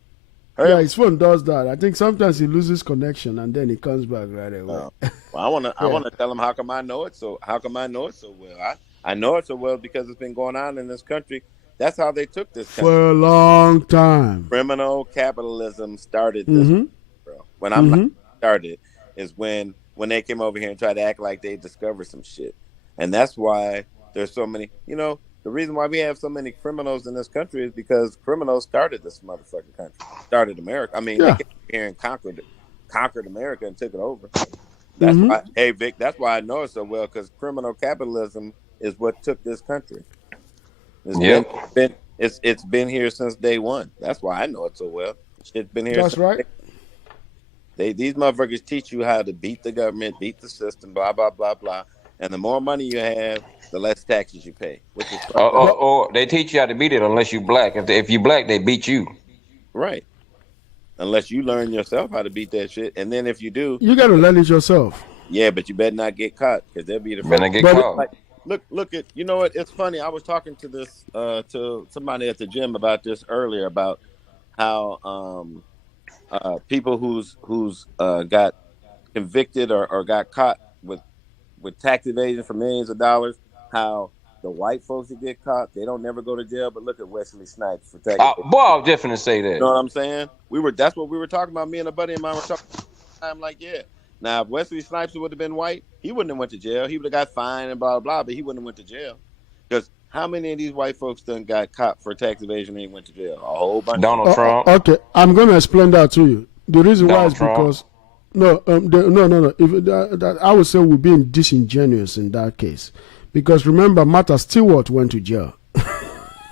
Hurry Yeah, up. his phone does that. I think sometimes he loses connection and then he comes back right away. Well, I want to tell him how come I know it so well. I know it so well because it's been going on in this country. That's how they took this country. For a long time. Criminal capitalism started this, bro. When I'm started is when they came over here and tried to act like they discovered some shit, and that's why there's so many. You know, the reason why we have so many criminals in this country is because criminals started this motherfucking country, started America. I mean, Yeah. they came here and conquered America and took it over. That's why, hey Vic, that's why I know it so well because criminal capitalism is what took this country. It's been here since day one. That's why I know it so well. Shit's been here. That's right. These motherfuckers teach you how to beat the government, beat the system, blah blah blah blah. And the more money you have, the less taxes you pay. Which is Or they teach you how to beat it unless you black. If you black, they beat you. right. Unless you learn yourself how to beat that shit, and then if you do, You gotta learn it yourself. yeah, but you better not get caught because they'll be the When I first. get But- caught. Like, look at, you know what? It's funny. I was talking to this to somebody at the gym about this earlier about how people who's got convicted or got caught with tax evasion for millions of dollars, how the white folks that get caught, they don't never go to jail. But look at Wesley Snipes for tax evasion. Boy, I was definitely say that. You know what I'm saying? That's what we were talking about. Me and a buddy of mine were talking. I'm like, yeah. Now, if Wesley Snipes would have been white, he wouldn't have went to jail. He would have got fined and blah, blah, blah, but he wouldn't have went to jail. Because how many of these white folks done got caught for tax evasion and went to jail? A whole bunch. Donald Trump. Okay, I'm gonna explain that to you. The reason why Donald is Trump. because no. If that I would say we're being disingenuous in that case, because remember, Martha Stewart went to jail.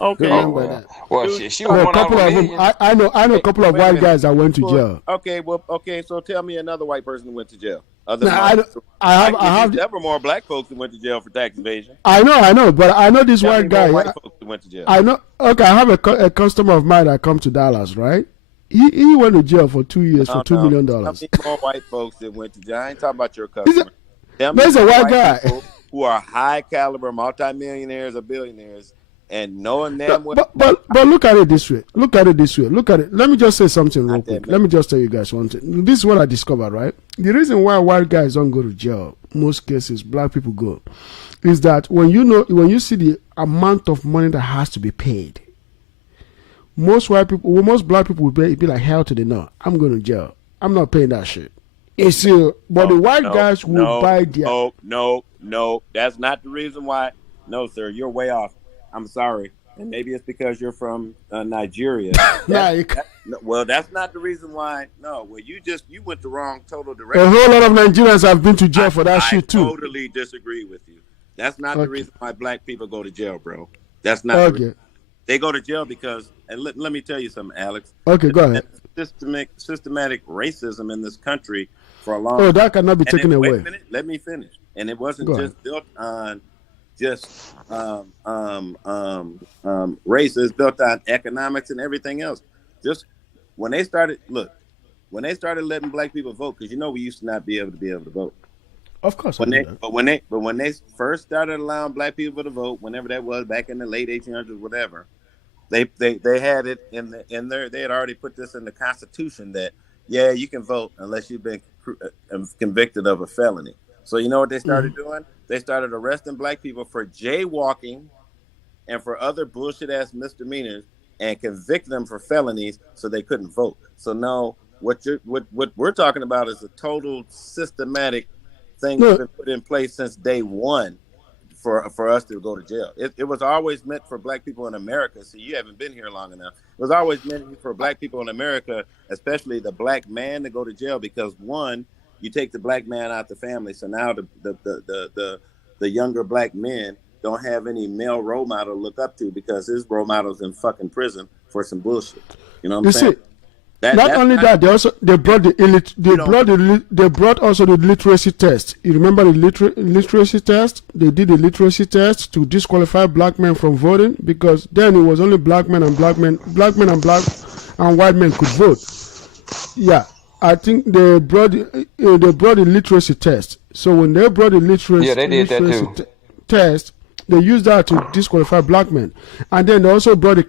Okay. Remember that. Well, she was No, a one couple out of of a them. million. I know a couple of Wait a white minute. guys that went to jail. Okay. So tell me another white person who went to jail. Other than Now, I have several more black folks who went to jail for tax evasion. I know, but I know this Tell me white guy. more white folks who went to jail. I know. Okay, I have a customer of mine that come to Dallas, right? He went to jail for 2 years for $2 million. Tell me more white folks that went to jail. I ain't talking about your customer. Tell me There's a more white guy. people who are high caliber multimillionaires or billionaires and knowing damn well. But look at it this way. Look at it this way. Look at it. Let me just say something real quick. Let me just tell you guys one thing. This is what I discovered, right? The reason why white guys don't go to jail, most cases black people go, is that when you see the amount of money that has to be paid, most black people will be like, hell to the no. I'm going to jail. I'm not paying that shit. You see, but the white guys will buy their. No. That's not the reason why. No, sir, you're way off. I'm sorry. And maybe it's because you're from Nigeria. Well, that's not the reason why. No, well, you went the wrong total direction. A whole lot of Nigerians have been to jail for that shit too. I totally disagree with you. That's not the reason why black people go to jail, bro. That's not. The reason. They go to jail because, and let me tell you something, Alex. Okay, go ahead. Systematic racism in this country for a long. Oh, that cannot be taken away. Wait a minute, let me finish. And it wasn't just built on just race. It's built on economics and everything else. Just when they started letting black people vote, because we used to not be able to vote. Of course. When they first started allowing black people to vote, whenever that was, back in the late 1800s, whatever, they had it in there. They had already put this in the Constitution that you can vote unless you've been convicted of a felony. So you know what they started doing? They started arresting black people for jaywalking and for other bullshit ass misdemeanors and convict them for felonies so they couldn't vote. So now what we're talking about is a total systematic thing that's been put in place since day one for us to go to jail. It was always meant for black people in America. So you haven't been here long enough. It was always meant for black people in America, especially the black man, to go to jail because one, you take the black man out the family. So now the younger black men don't have any male role model to look up to because his role model's in fucking prison for some bullshit. You know what I'm saying? Not only that, they brought also the literacy test. You remember the literacy test? They did the literacy test to disqualify black men from voting because then it was only black men and white men could vote. Yeah, I think they brought the literacy test. So when they brought the literacy test, they used that to disqualify black men, and then they also brought the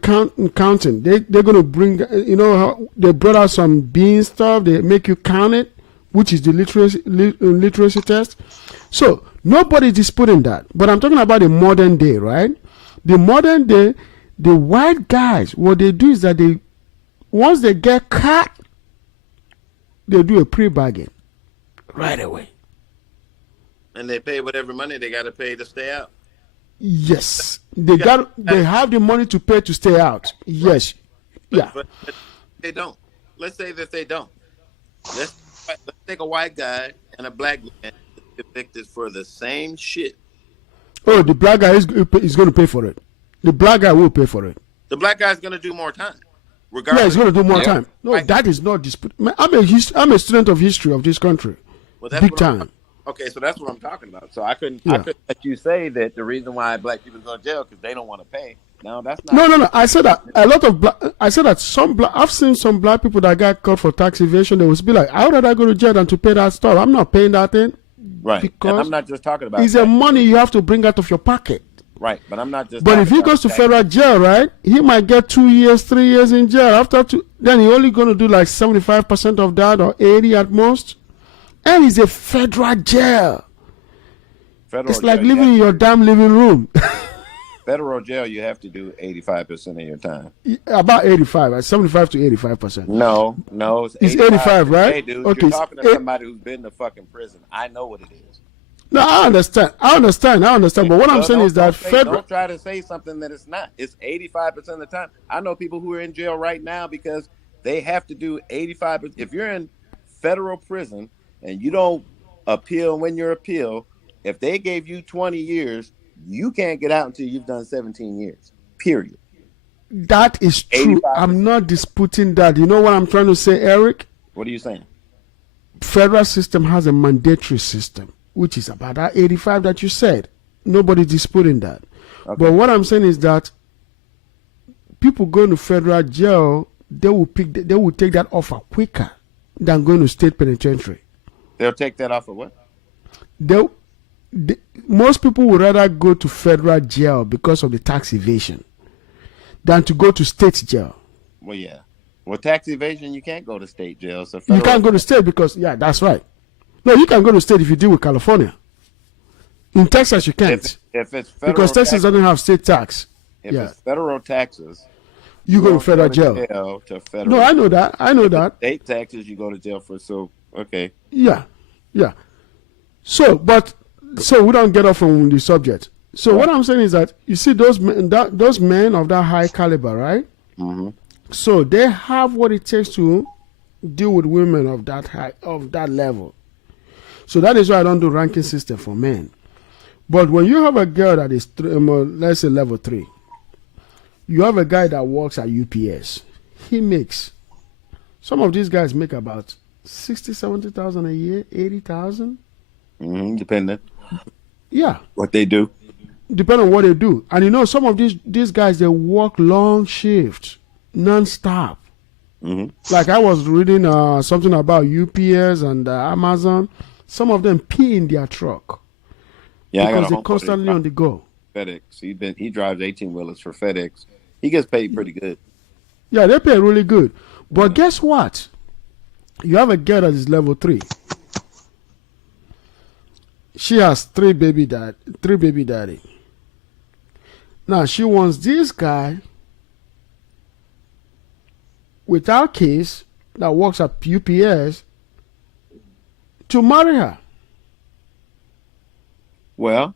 counting. They're going to bring, how they brought out some bean stuff. They make you count it, which is the literacy test. So nobody's disputing that. But I'm talking about the modern day, right? The modern day, the white guys, what they do is that once they get caught, they do a pre-bargain right away, and they pay whatever money they got to pay to stay out. Yes, they have the money to pay to stay out. Yes, but they don't. Let's say that they don't. Let's take a white guy and a black man convicted for the same shit. Oh, the black guy is going to pay for it. The black guy will pay for it. The black guy is going to do more time. Yeah, he's going to do more time. No, that is not dispute. I'm a student of history of this country. Well, that's big time. Okay, so that's what I'm talking about. So I couldn't let you say that the reason why black people go to jail because they don't want to pay. No, that's not. No. I said that I've seen some black people that got caught for tax evasion. They would be like, "How did I go to jail than to pay that stuff? I'm not paying that thing." Right. Because and I'm not just talking about. It's a money you have to bring out of your pocket. Right, but I'm not just. But if he goes to federal jail, right, he might get 2 years, 3 years in jail. After then he's only going to do like 75% of that or 80 at most, and it's a federal jail. It's like living in your damn living room. Federal jail, you have to do 85% of your time. About 85, 75 to 85%. No, it's 85, right? Hey, dude, okay, you're talking to somebody who's been to fucking prison. I know what it is. No, I understand. But what I'm saying is that federal. Don't try to say something that it's not. It's 85% of the time. I know people who are in jail right now because they have to do 85%. If you're in federal prison and you don't appeal when you appeal, if they gave you 20 years, you can't get out until you've done 17 years. Period. That is true. 85%. I'm not disputing that. You know what I'm trying to say, Eric? What are you saying? Federal system has a mandatory system, which is about that 85 that you said. Nobody's disputing that. Okay. But what I'm saying is that people going to federal jail, they will take that offer quicker than going to state penitentiary. They'll take that offer what? Most people would rather go to federal jail because of the tax evasion than to go to state jail. Well, yeah. Well, tax evasion, you can't go to state jail. So You can't go to state because, yeah, that's right. No, you can go to state if you deal with California. In Texas, you can't. If it's federal Because Texas doesn't have state tax. If Yeah. it's federal taxes, You go to don't federal to jail. to federal. No, I know that. I know that. State taxes, you go to jail for. So okay. Yeah. Yeah. So we don't get off from the subject. So what I'm saying is that you see those men of that high caliber, right? Mm-hmm. So they have what it takes to deal with women of that level. So that is why I don't do ranking system for men. But when you have a girl that is let's say level 3, you have a guy that works at UPS. He makes, some of these guys make about 60, 70,000 a year, 80,000. Mm-hmm. Depending Yeah. what they do. Depending on what they do. And you know, some of these guys, they work long shifts, non-stop. Mm-hmm. Like I was reading something about UPS and Amazon. Some of them pee in their truck Yeah, because they're constantly on the go. FedEx. He drives 18-wheelers for FedEx. He gets paid pretty good. Yeah, they pay really good. But guess what? You have a girl that is level 3. She has 3 baby daddy. Now she wants this guy without kids that works at UPS to marry her. Well,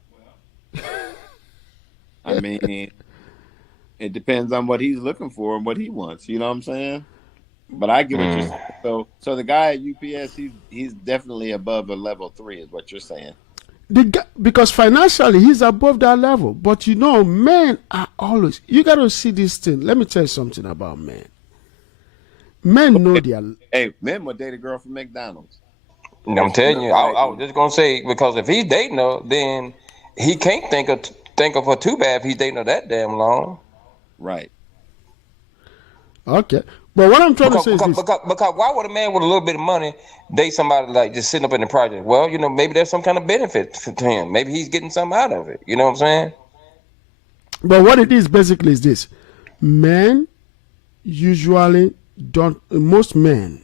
I mean, it depends on what he's looking for and what he wants. You know what I'm saying? But I get what you're saying. So the guy at UPS, he's definitely above a level 3, is what you're saying. Because financially he's above that level. But you know, men are always, you got to see this thing. Let me tell you something about men. Men know their. Hey, men would date a girl from McDonald's. I'm telling you, I was just gonna say, because if he's dating her, then he can't think of her too bad if he's dating her that damn long. Right. Okay. But what I'm trying to say is this. Because why would a man with a little bit of money date somebody like just sitting up in the project? Well, you know, maybe there's some kind of benefit to him. Maybe he's getting something out of it. You know what I'm saying? But what it is basically is this. Men usually don't, most men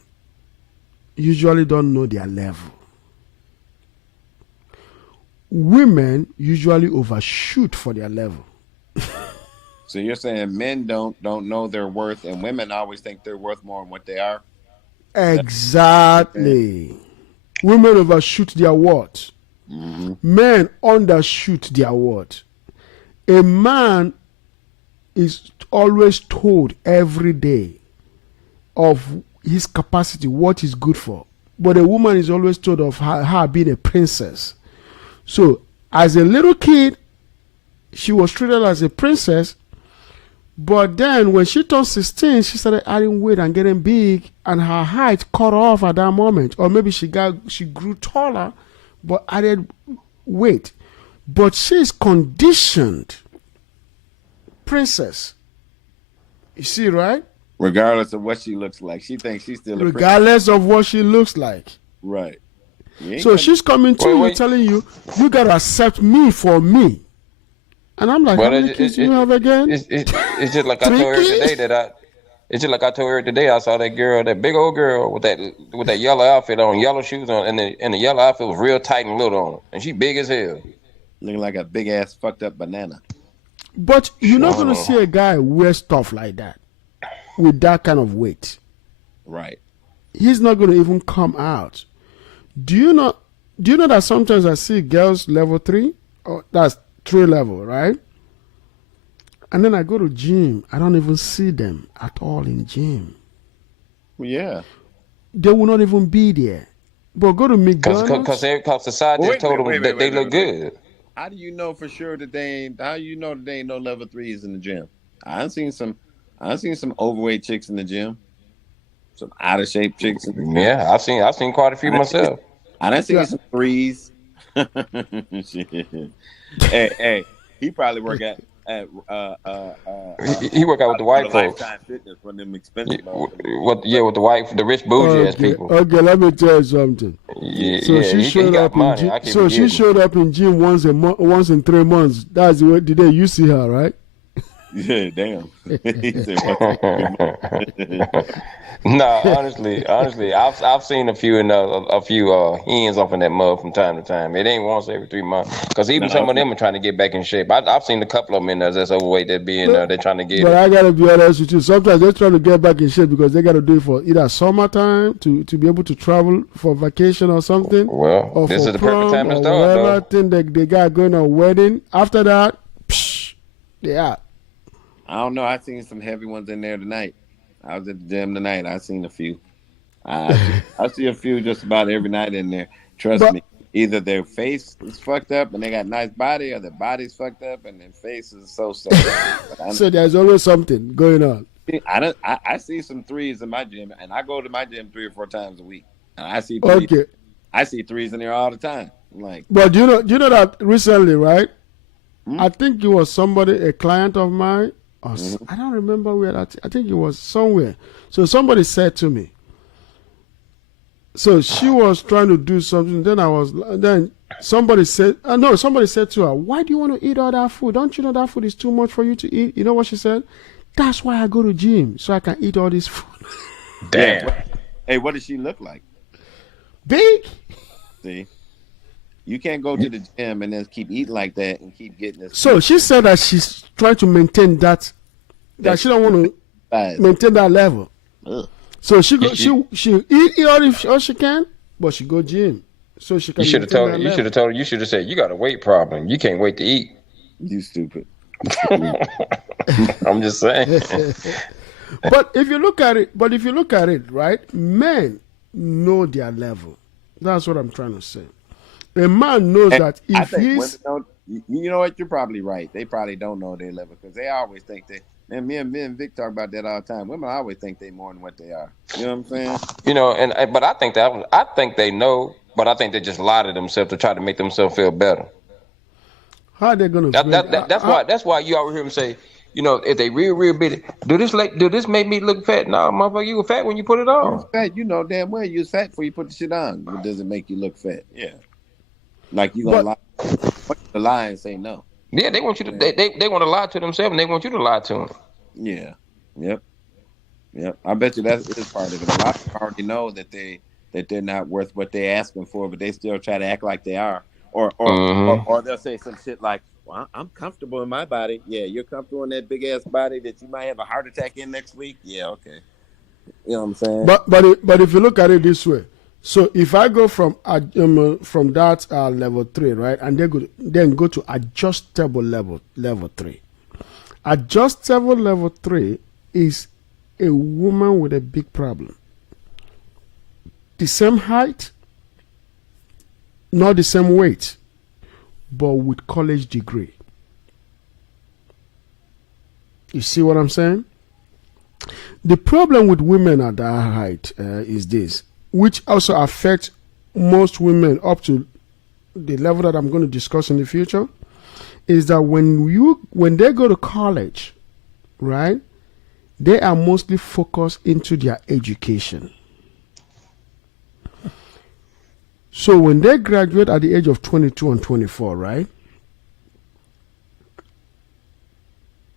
usually don't know their level. Women usually overshoot for their level. So you're saying men don't know their worth, and women always think they're worth more than what they are? Exactly. Women overshoot their worth. Mm-hmm. Men undershoot their worth. A man is always told every day of his capacity, what he's good for. But a woman is always told of her being a princess. So, as a little kid, she was treated as a princess. But then when she turned 16, she started adding weight and getting big, and her height cut off at that moment. Or maybe she grew taller, but added weight. But she's conditioned princess. You see, right? Regardless of what she looks like, she thinks she's still a princess. Regardless of what she looks like. Right. So she's coming to you telling you, you got to accept me for me. And I'm like, how many kids do you have again? It's just like I told her today it's just like I told her today. I saw that girl, that big old girl with that yellow outfit on, yellow shoes on, and the yellow outfit was real tight and little on, and she big as hell, looking like a big ass fucked up banana. But you're not gonna see a guy wear stuff like that with that kind of weight. Right. He's not gonna even come out. Do you know that sometimes I see girls level 3, or that's 3 level, right? And then I go to gym, I don't even see them at all in gym. Well, yeah. They will not even be there. But go to McDonald's. Because society just told them that they look good. How do you know for sure that they ain't no level 3s in the gym? I've seen some overweight chicks in the gym. Some out of shape chicks in the gym. Yeah, I've seen quite a few myself. I done seen some 3s. hey, he probably work at he work out with the white folks. Lifetime Fitness, one of them expensive. With the rich bougie ass people. Okay, let me tell you something. Yeah, so she showed up in gym. So she showed up in gym once in 3 months. That's the day you see her, right? Yeah, damn. He said, "What's up, man?" No, honestly, I've seen a few hens off in that mud from time to time. It ain't once every 3 months. Cause even No, some of them are trying to get back in shape. I've seen a couple of them in there that's overweight that be in there. They're trying to get But it. I gotta be honest with you. Sometimes they're trying to get back in shape because they gotta do it for either summertime to be able to travel for vacation or something, Well, or this for is the perfect prom time to or start, whatever though. thing they got going on wedding. After that, psh, they out. I don't know. I seen some heavy ones in there tonight. I was at the gym tonight. I seen a few. I see a few just about every night in there. Trust But me. Either their face is fucked up and they got nice body, or their body's fucked up and their face is so. But so there's always something going on. I see some threes in my gym, and I go to my gym 3 or 4 times a week, and I see threes. Okay. I see threes in there all the time. I'm like, But do you know that recently, right? hmm? I think it was somebody, a client of mine, or Hmm. I don't remember where. I think it was somewhere. So somebody said to me. So she was trying to do something. Then somebody said, no, somebody said to her, "Why do you want to eat all that food? Don't you know that food is too much for you to eat?" You know what she said? "That's why I go to gym so I can eat all this food." Yeah. Damn. Hey, what does she look like? Big. See, you can't go to the gym and then keep eating like that and keep getting this So she said that she's trying to maintain that she don't want to size. maintain that level. Ugh. So You, she eat all she can, but she go gym so she you can should have maintain told that her. You should level. have told her. You should have said you got a weight problem. You can't wait to eat. You stupid. I'm just saying. But if you look at it, right, men know their level. That's what I'm trying to say. A man knows And that I if think women he's don't. You know what? You're probably right. They probably don't know their level because they always think they. Man, me and Vic talk about that all the time. Women always think they more than what they are. You know what I'm saying? But I think they know, but I think they just lie to themselves to try to make themselves feel better. how they gonna That, make that, that that's why that's why you always hear them say, if they real big, do this make me look fat? No, motherfucker, you were fat when you put it You was on. fat. You know damn well you was fat before you put the shit on. But does it make you look fat? Yeah. Like you gonna but lie? Want you to lie and say no? Yeah, they want you to they want to lie to themselves and they want you to lie to them. Yeah. Yep. Yep. I bet you that is part of it. A lot of them already know that they're not worth what they're asking for, but they still try to act like they are. Or they'll say some shit like, "Well, I'm comfortable in my body." Yeah, you're comfortable in that big ass body that you might have a heart attack in next week. Yeah, okay. You know what I'm saying? but if you look at it this way, so if I go from that level 3, right, and then go to adjustable level 3. Adjustable level 3 is a woman with a big problem. The same height, not the same weight, but with college degree. You see what I'm saying? The problem with women at that height is this, which also affects most women up to the level that I'm going to discuss in the future, is that when they go to college, right, they are mostly focused into their education. So when they graduate at the age of 22 and 24, right,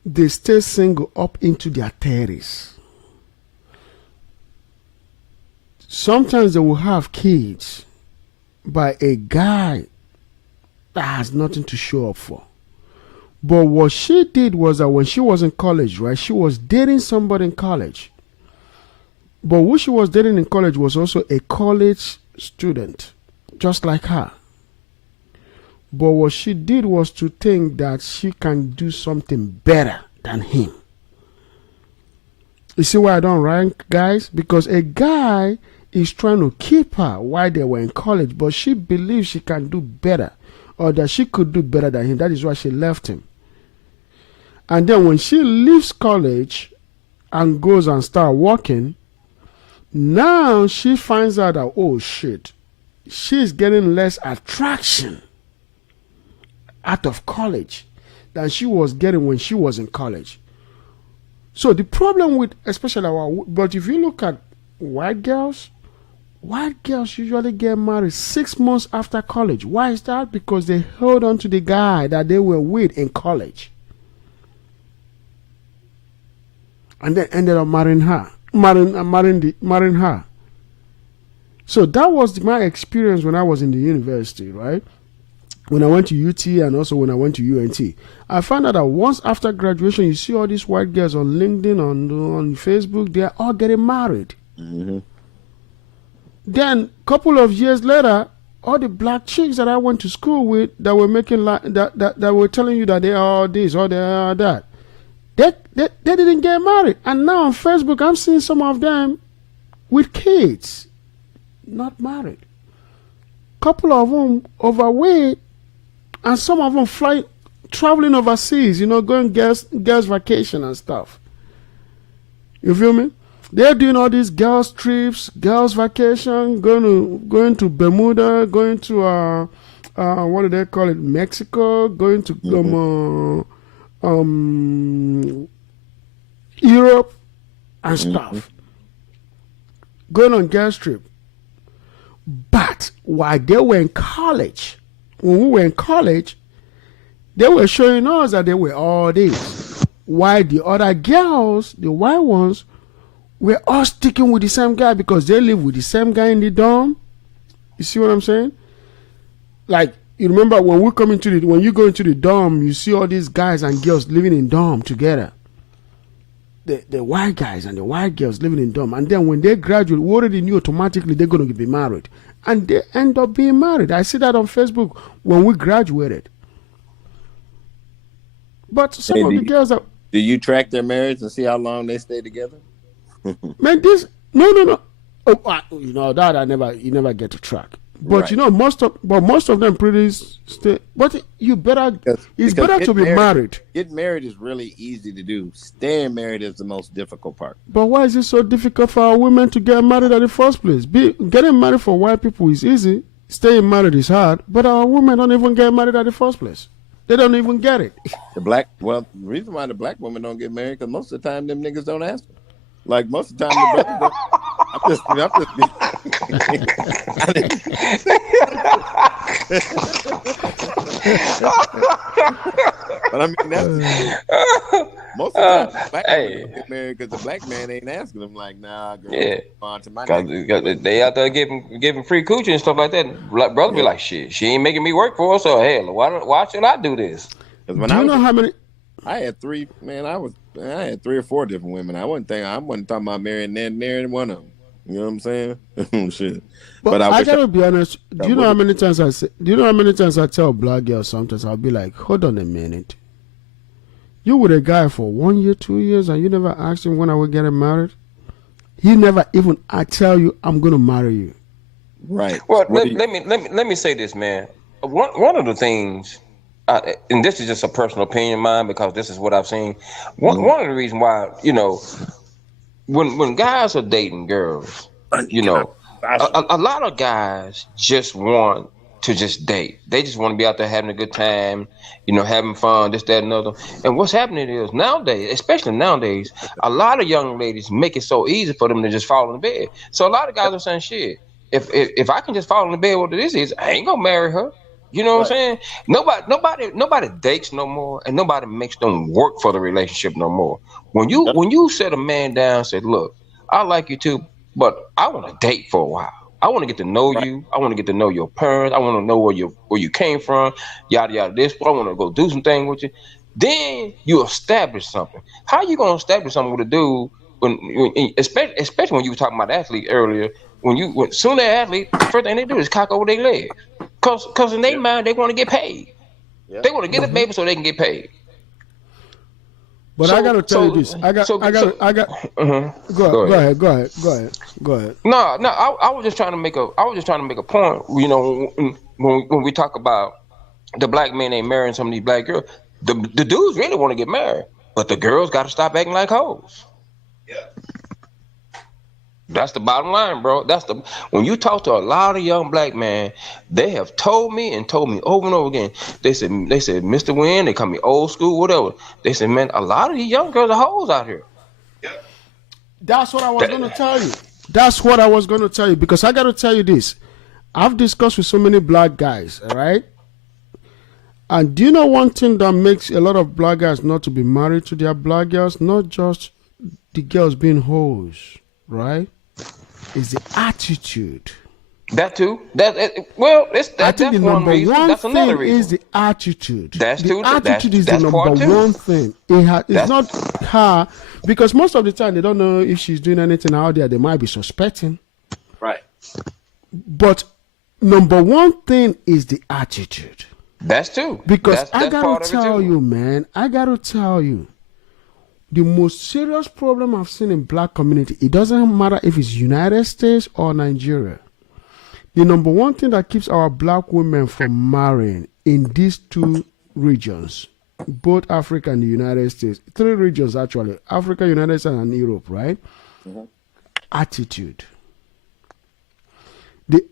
they stay single up into their 30s. Sometimes they will have kids by a guy that has nothing to show up for. But what she did was that when she was in college, right, she was dating somebody in college. But who she was dating in college was also a college student, just like her. But what she did was to think that she can do something better than him. You see why I don't rank guys? Because a guy is trying to keep her while they were in college, but she believes she can do better, or that she could do better than him. That is why she left him. And then when she leaves college and goes and start working, now she finds out that, oh shit, she's getting less attraction out of college than she was getting when she was in college. So the problem with, especially but if you look at white girls usually get married 6 months after college. Why is that? Because they hold on to the guy that they were with in college. and then ended up marrying her. So that was my experience when I was in the university, right? When I went to UT and also when I went to UNT. I found out that once after graduation, you see all these white girls on LinkedIn, on Facebook, they're all getting married. Mm-hmm. Then, couple of years later, all the black chicks that I went to school with that were making that were telling you that they are all this or they are that, they didn't get married. And now on Facebook, I'm seeing some of them with kids, not married. Couple of them overweight, and some of them traveling overseas, going girls vacation and stuff. You feel me? They're doing all these girls trips, girls vacation, going to Bermuda, going to what do they call it, Mexico, going to Europe and stuff. Going on girls trip. But while they were in college, when we were in college, they were showing us that they were all this. While the other girls, the white ones, were all sticking with the same guy because they live with the same guy in the dorm. You see what I'm saying? Like, you remember when you go into the dorm, you see all these guys and girls living in dorm together. The white guys and the white girls living in dorm. And then when they graduate, we already knew automatically they're going to be married. And they end up being married. I see that on Facebook when we graduated. But some of the girls are... Do you track their marriage and see how long they stay together? Man, this... No. Oh, that you never get to track. But right. Most of them pretty stay. But you better. It's better to be married. Getting married is really easy to do. Staying married is the most difficult part. But why is it so difficult for our women to get married in the first place? Getting married for white people is easy. Staying married is hard. But our women don't even get married in the first place. They don't even get it. The reason why the black women don't get married because most of the time them niggas don't ask them. Like most of the time, the brothers don't. But I mean, that's most of the time black women don't get married because the black man ain't asking them. Like, nah, girl, on to my nigga. They out there giving free coochie and stuff like that. Black brother be like, shit, she ain't making me work for her, so hell, why should I do this? Do you know how many? I had three. Man, I had 3 or 4 different women. I wasn't talking about marrying one of them. You know what I'm saying? Shit. But I gotta be honest. Do you know how many times I tell black girls sometimes I'll be like, hold on a minute. You with a guy for 1 year, 2 years, and you never asked him when I will get married. He never even I tell you I'm gonna marry you. Right. Well, let me say this, man. One of the things. And this is just a personal opinion of mine because this is what I've seen. One of the reasons why, when guys are dating girls, a lot of guys just want to just date. They just want to be out there having a good time, having fun, this, that, and other. And what's happening is nowadays, especially nowadays, a lot of young ladies make it so easy for them to just fall in bed. So a lot of guys are saying, shit, if I can just fall in the bed with this is, I ain't gonna marry her. You know what I'm saying? Nobody dates no more, and nobody makes them work for the relationship no more. When you set a man down and say, look, I like you too, but I want to date for a while. I want to get to know you. I want to get to know your parents. I want to know where you came from, yada yada this. I want to go do some things with you. Then you establish something. How you gonna establish something with a dude when especially when you were talking about the athlete earlier? When soon as athlete, the first thing they do is cock over their legs. Cause in their mind they want to get paid. Yeah. They want to get a baby so they can get paid. But I gotta tell you this. I got. Go ahead. No. I was just trying to make a point. When we talk about the black men ain't marrying some of these black girls, the dudes really want to get married, but the girls got to stop acting like hoes. Yeah. That's the bottom line, bro. When you talk to a lot of young black men, they have told me over and over again. They said, Mr. Wynn, they call me old school, whatever. They said, man, a lot of these young girls are hoes out here. That's what I was going to tell you. Because I got to tell you this. I've discussed with so many black guys, all right? And do you know one thing that makes a lot of black guys not to be married to their black girls? Not just the girls being hoes, right? Is the attitude. That too. I think the one number reason. one That's another thing reason. is the attitude. That's the too- attitude is the that's number part two. one thing. It's not her, because most of the time they don't know if she's doing anything out there. They might be suspecting. Right. But number one thing is the attitude. That's true. Because that's I part gotta of it, tell too. you, man, the most serious problem I've seen in black community, it doesn't matter if it's United States or Nigeria. The number one thing that keeps our black women from marrying in these two regions, both Africa and the United States, 3 regions actually, Africa, United States, and Europe, right? Mm-hmm. Attitude. The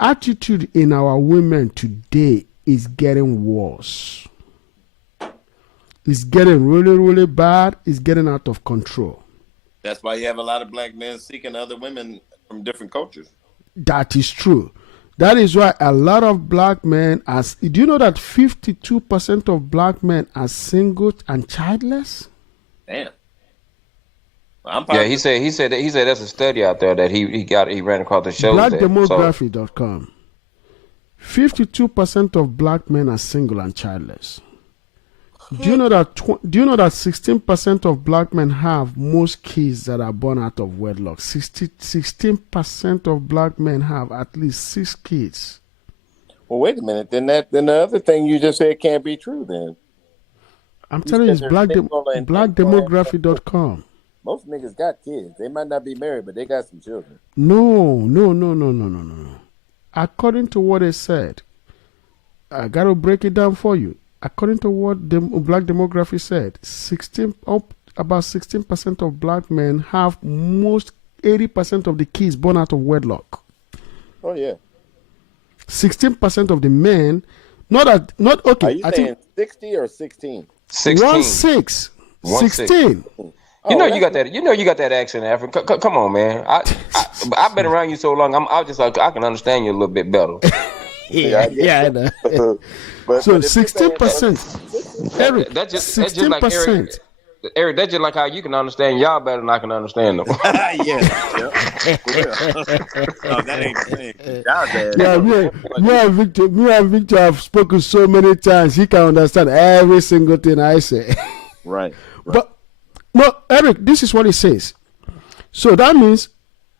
attitude in our women today is getting worse. It's getting really, really bad. It's getting out of control. That's why you have a lot of black men seeking other women from different cultures. That is true. That is why a lot of black men do you know that 52% of black men are single and childless? Damn. Yeah, he said that's a study out there that he ran across the show. Blackdemography.com. 52% of black men are single and childless. Do you know that 16% of black men have most kids that are born out of wedlock? 16% of black men have at least 6 kids. Well, wait a minute. Then the other thing you just said can't be true. Then I'm telling you, it's said they're single and- blackdemography.com. most niggas got kids. They might not be married, but they got some children. No. According to what it said, I got to break it down for you. According to what the black demography said, about 16% of black men have 80% of the kids born out of wedlock. Oh yeah. 16% of the men, okay. Are you saying 60 or 16? 16. 16. You know you got that. You know you got that accent, Africa. Come on, man. I've been around you so long. I just like I can understand you a little bit better. Yeah, I know. So 16%. Eric, That's just 16%. like Eric, that's just like how you can understand y'all better than I can understand them. Yeah. No, that ain't the thing. Y'all bad. Me and Victor have spoken so many times. He can understand every single thing I say. Right. But no, Eric, this is what it says. So that means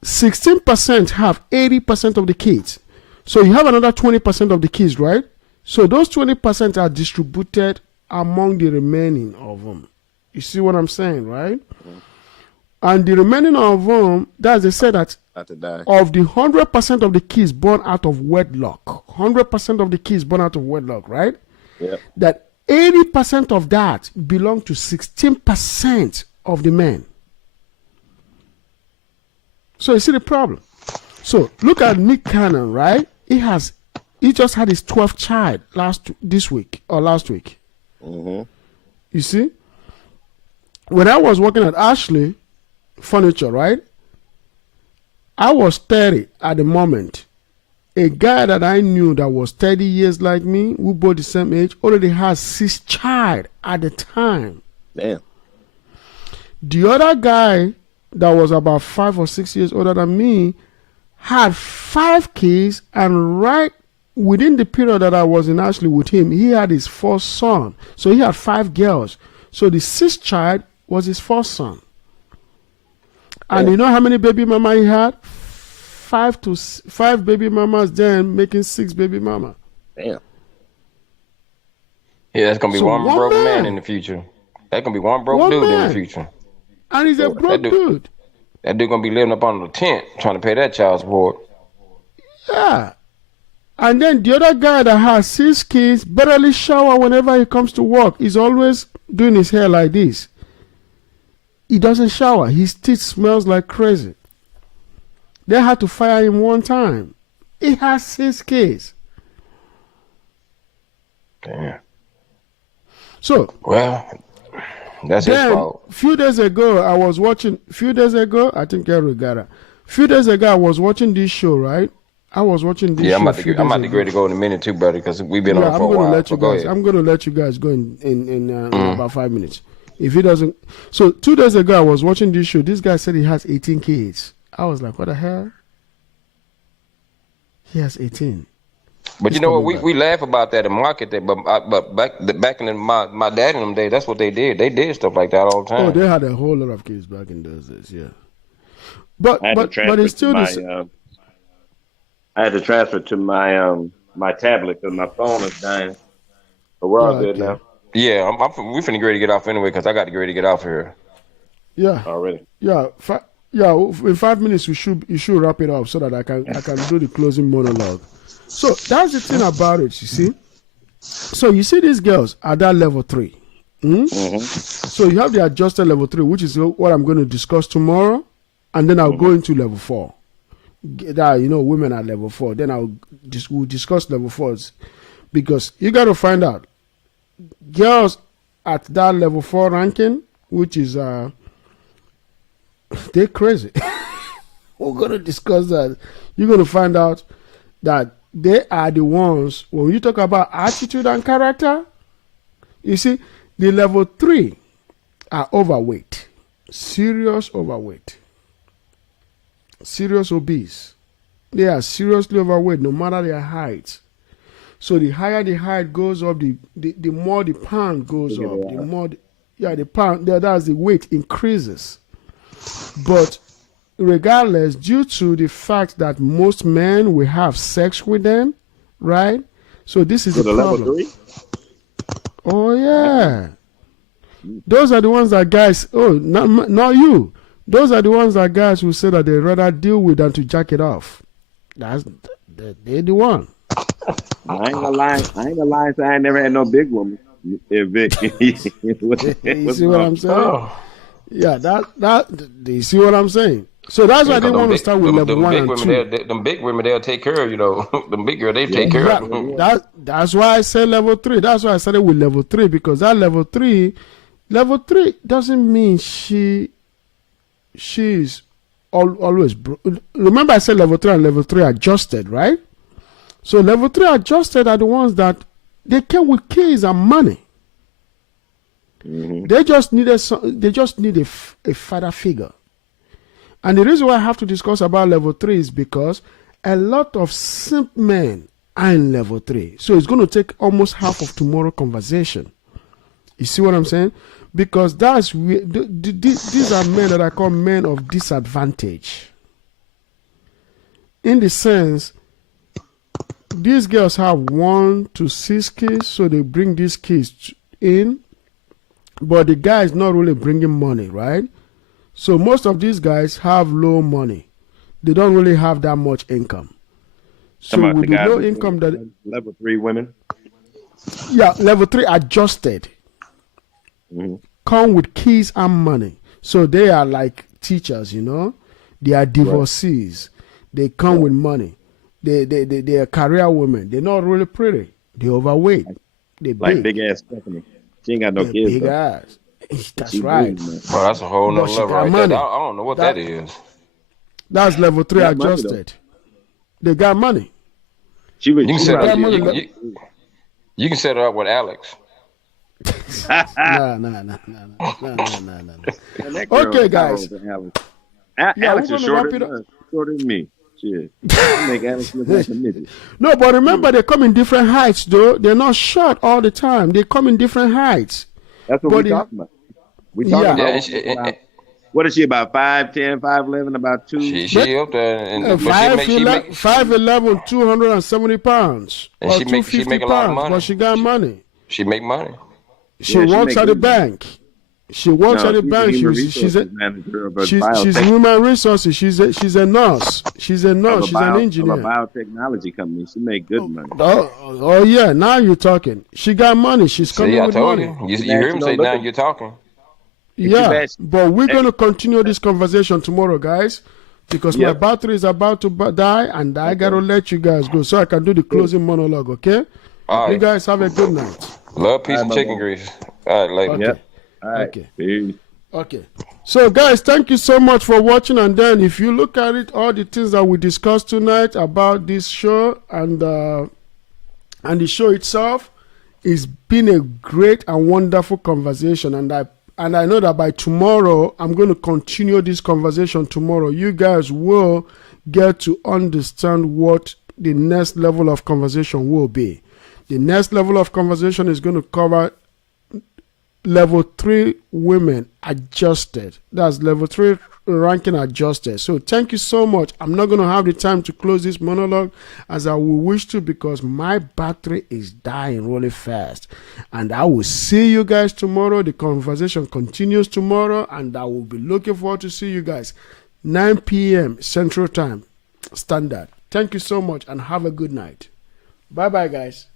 16% have 80% of the kids. So you have another 20% of the kids, right? So those 20% are distributed among the remaining of them. You see what I'm saying, right? Mm-hmm. And the remaining of them, that's they say that of the 100% of the kids born out of wedlock, 100% of the kids born out of wedlock, right? Yeah. That 80% of that belong to 16% of the men. So you see the problem. So look at Nick Cannon, right? He just had his 12th child last week. Mm-hmm. You see? When I was working at Ashley Furniture, right? I was 30 at the moment. A guy that I knew that was 30 years like me, who both the same age, already has 6 child at the time. Damn. The other guy that was about 5 or 6 years older than me had 5 kids, and right within the period that I was in Ashley with him, he had his first son. So he had 5 girls. So the 6th child was his first son. And you know how many baby mama he had? 5 baby mamas, then making 6 baby mama. Damn. Yeah, that's gonna be one broke man in the future. That's gonna be one broke dude in the future. And he's a broke dude. That dude gonna be living up on the tent trying to pay that child support. Yeah. And then the other guy that has 6 kids barely shower whenever he comes to work. He's always doing his hair like this. He doesn't shower. His teeth smells like crazy. They had to fire him one time. He has 6 kids. Damn. So, well, that's his fault. Few days ago, I think Eric got it. Few days ago, I was watching this show, right? I was watching this show. I'm about to get ready to go in a minute too, brother, because we've been on for a while. I'm going to let you guys go in about 5 minutes. If he doesn't, so 2 days ago I was watching this show. This guy said he has 18 kids. I was like, what the hell? He has 18. But He's you know what? coming back. We laugh about that and market that, but back in my dad in them days, that's what they did. They did stuff like that all the time. Oh, they had a whole lot of kids back in those days. Yeah, but I had to but transfer it's still to this. I had to transfer to my my tablet because my phone is dying. But we're all Oh, good okay. now Yeah, we finna get ready to get off anyway because I got to get ready to get off here. Yeah, already. yeah, yeah. In 5 minutes, you should wrap it up so that I can do the closing monologue. So that's the thing about it, you see. So you see these girls at that level 3. So you have the adjusted level 3, which is what I'm going to discuss tomorrow, and then I'll go into level 4. That women at level 4. Then we'll discuss level 4s, because you got to find out girls at that level 4 ranking, which is they're crazy. We're going to discuss that. You're going to find out that they are the ones, when you talk about attitude and character, you see, the level 3 are overweight, serious overweight, serious obese. They are seriously overweight no matter their height. So the higher the height goes up, the more the pound goes up. The more, the pound, that's the weight increases. But regardless, due to the fact that most men will have sex with them, right? So this is the problem. Level 3? Oh yeah, those are the ones that guys. Oh, not you. Those are the ones that guys who say that they rather deal with than to jack it off. They're the one. I ain't gonna lie. So I ain't never had no big woman. Yeah, Vic. You see what I'm saying? Oh. Yeah, do you see what I'm saying? So that's why they want to start with level 1 and 2. Them big women, they'll take care of, them big girl, they take care of them. That's why I said level 3. That's why I started with level 3, because that level 3 doesn't mean she's always. Remember, I said level 3 and level 3 adjusted, right? So level 3 adjusted are the ones that they came with keys and money. They just need a father figure. And the reason why I have to discuss about level 3 is because a lot of simp men are in level 3. So it's going to take almost half of tomorrow's conversation. You see what I'm saying? Because these are men that I call men of disadvantage. In the sense, these girls have 1 to 6 kids, so they bring these kids in, but the guy is not really bringing money, right? So most of these guys have low money. They don't really have that much income. So with the low income that level 3 women, yeah, level 3 adjusted, come with keys and money. So they are like teachers, They are divorcees. Right. They come with money. They are career women. They're not really pretty. They're overweight. They're like big ass Stephanie. She ain't got no kids. Big ass. That's right. Well, that's a whole nother level right there. I don't know what that is. That's level 3 adjusted. They got money. You can set her up with Alex. No. Okay, guys. Alex is shorter than me. Shit. Make Alex look like a midget. No, but remember, they come in different heights, though. They're not short all the time. They come in different heights. That's what we're talking about. We talking about. What is she, about 5'10", 5'11", about 2? She up there. 5'11", 270 pounds. And she make a lot of money. But she got money. She make money. She works at the bank. She works at the bank. She's human resources. She's a nurse. She's an engineer. Of a biotechnology company. She make good money. Oh yeah, now you're talking. She got money. She's coming with money. You hear him say now you're talking. Yeah, but we're going to continue this conversation tomorrow, guys, because my battery is about to die, and I got to let you guys go so I can do the closing monologue, okay? All right. You guys have a good night. Love, peace, and chicken grease. All right, later. Okay. Yep. All right. Okay. Peace. Okay. So, guys, thank you so much for watching. And then if you look at it, all the things that we discussed tonight about this show and the show itself, it's been a great and wonderful conversation. And And I know that by tomorrow, I'm going to continue this conversation tomorrow. You guys will get to understand what the next level of conversation will be. The next level of conversation is going to cover level 3 women adjusted. That's level 3 ranking adjusted. So thank you so much. I'm not going to have the time to close this monologue as I will wish to, because my battery is dying really fast. And I will see you guys tomorrow. The conversation continues tomorrow, and I will be looking forward to see you guys 9 p.m. Central Time Standard. Thank you so much and have a good night. Bye bye, guys.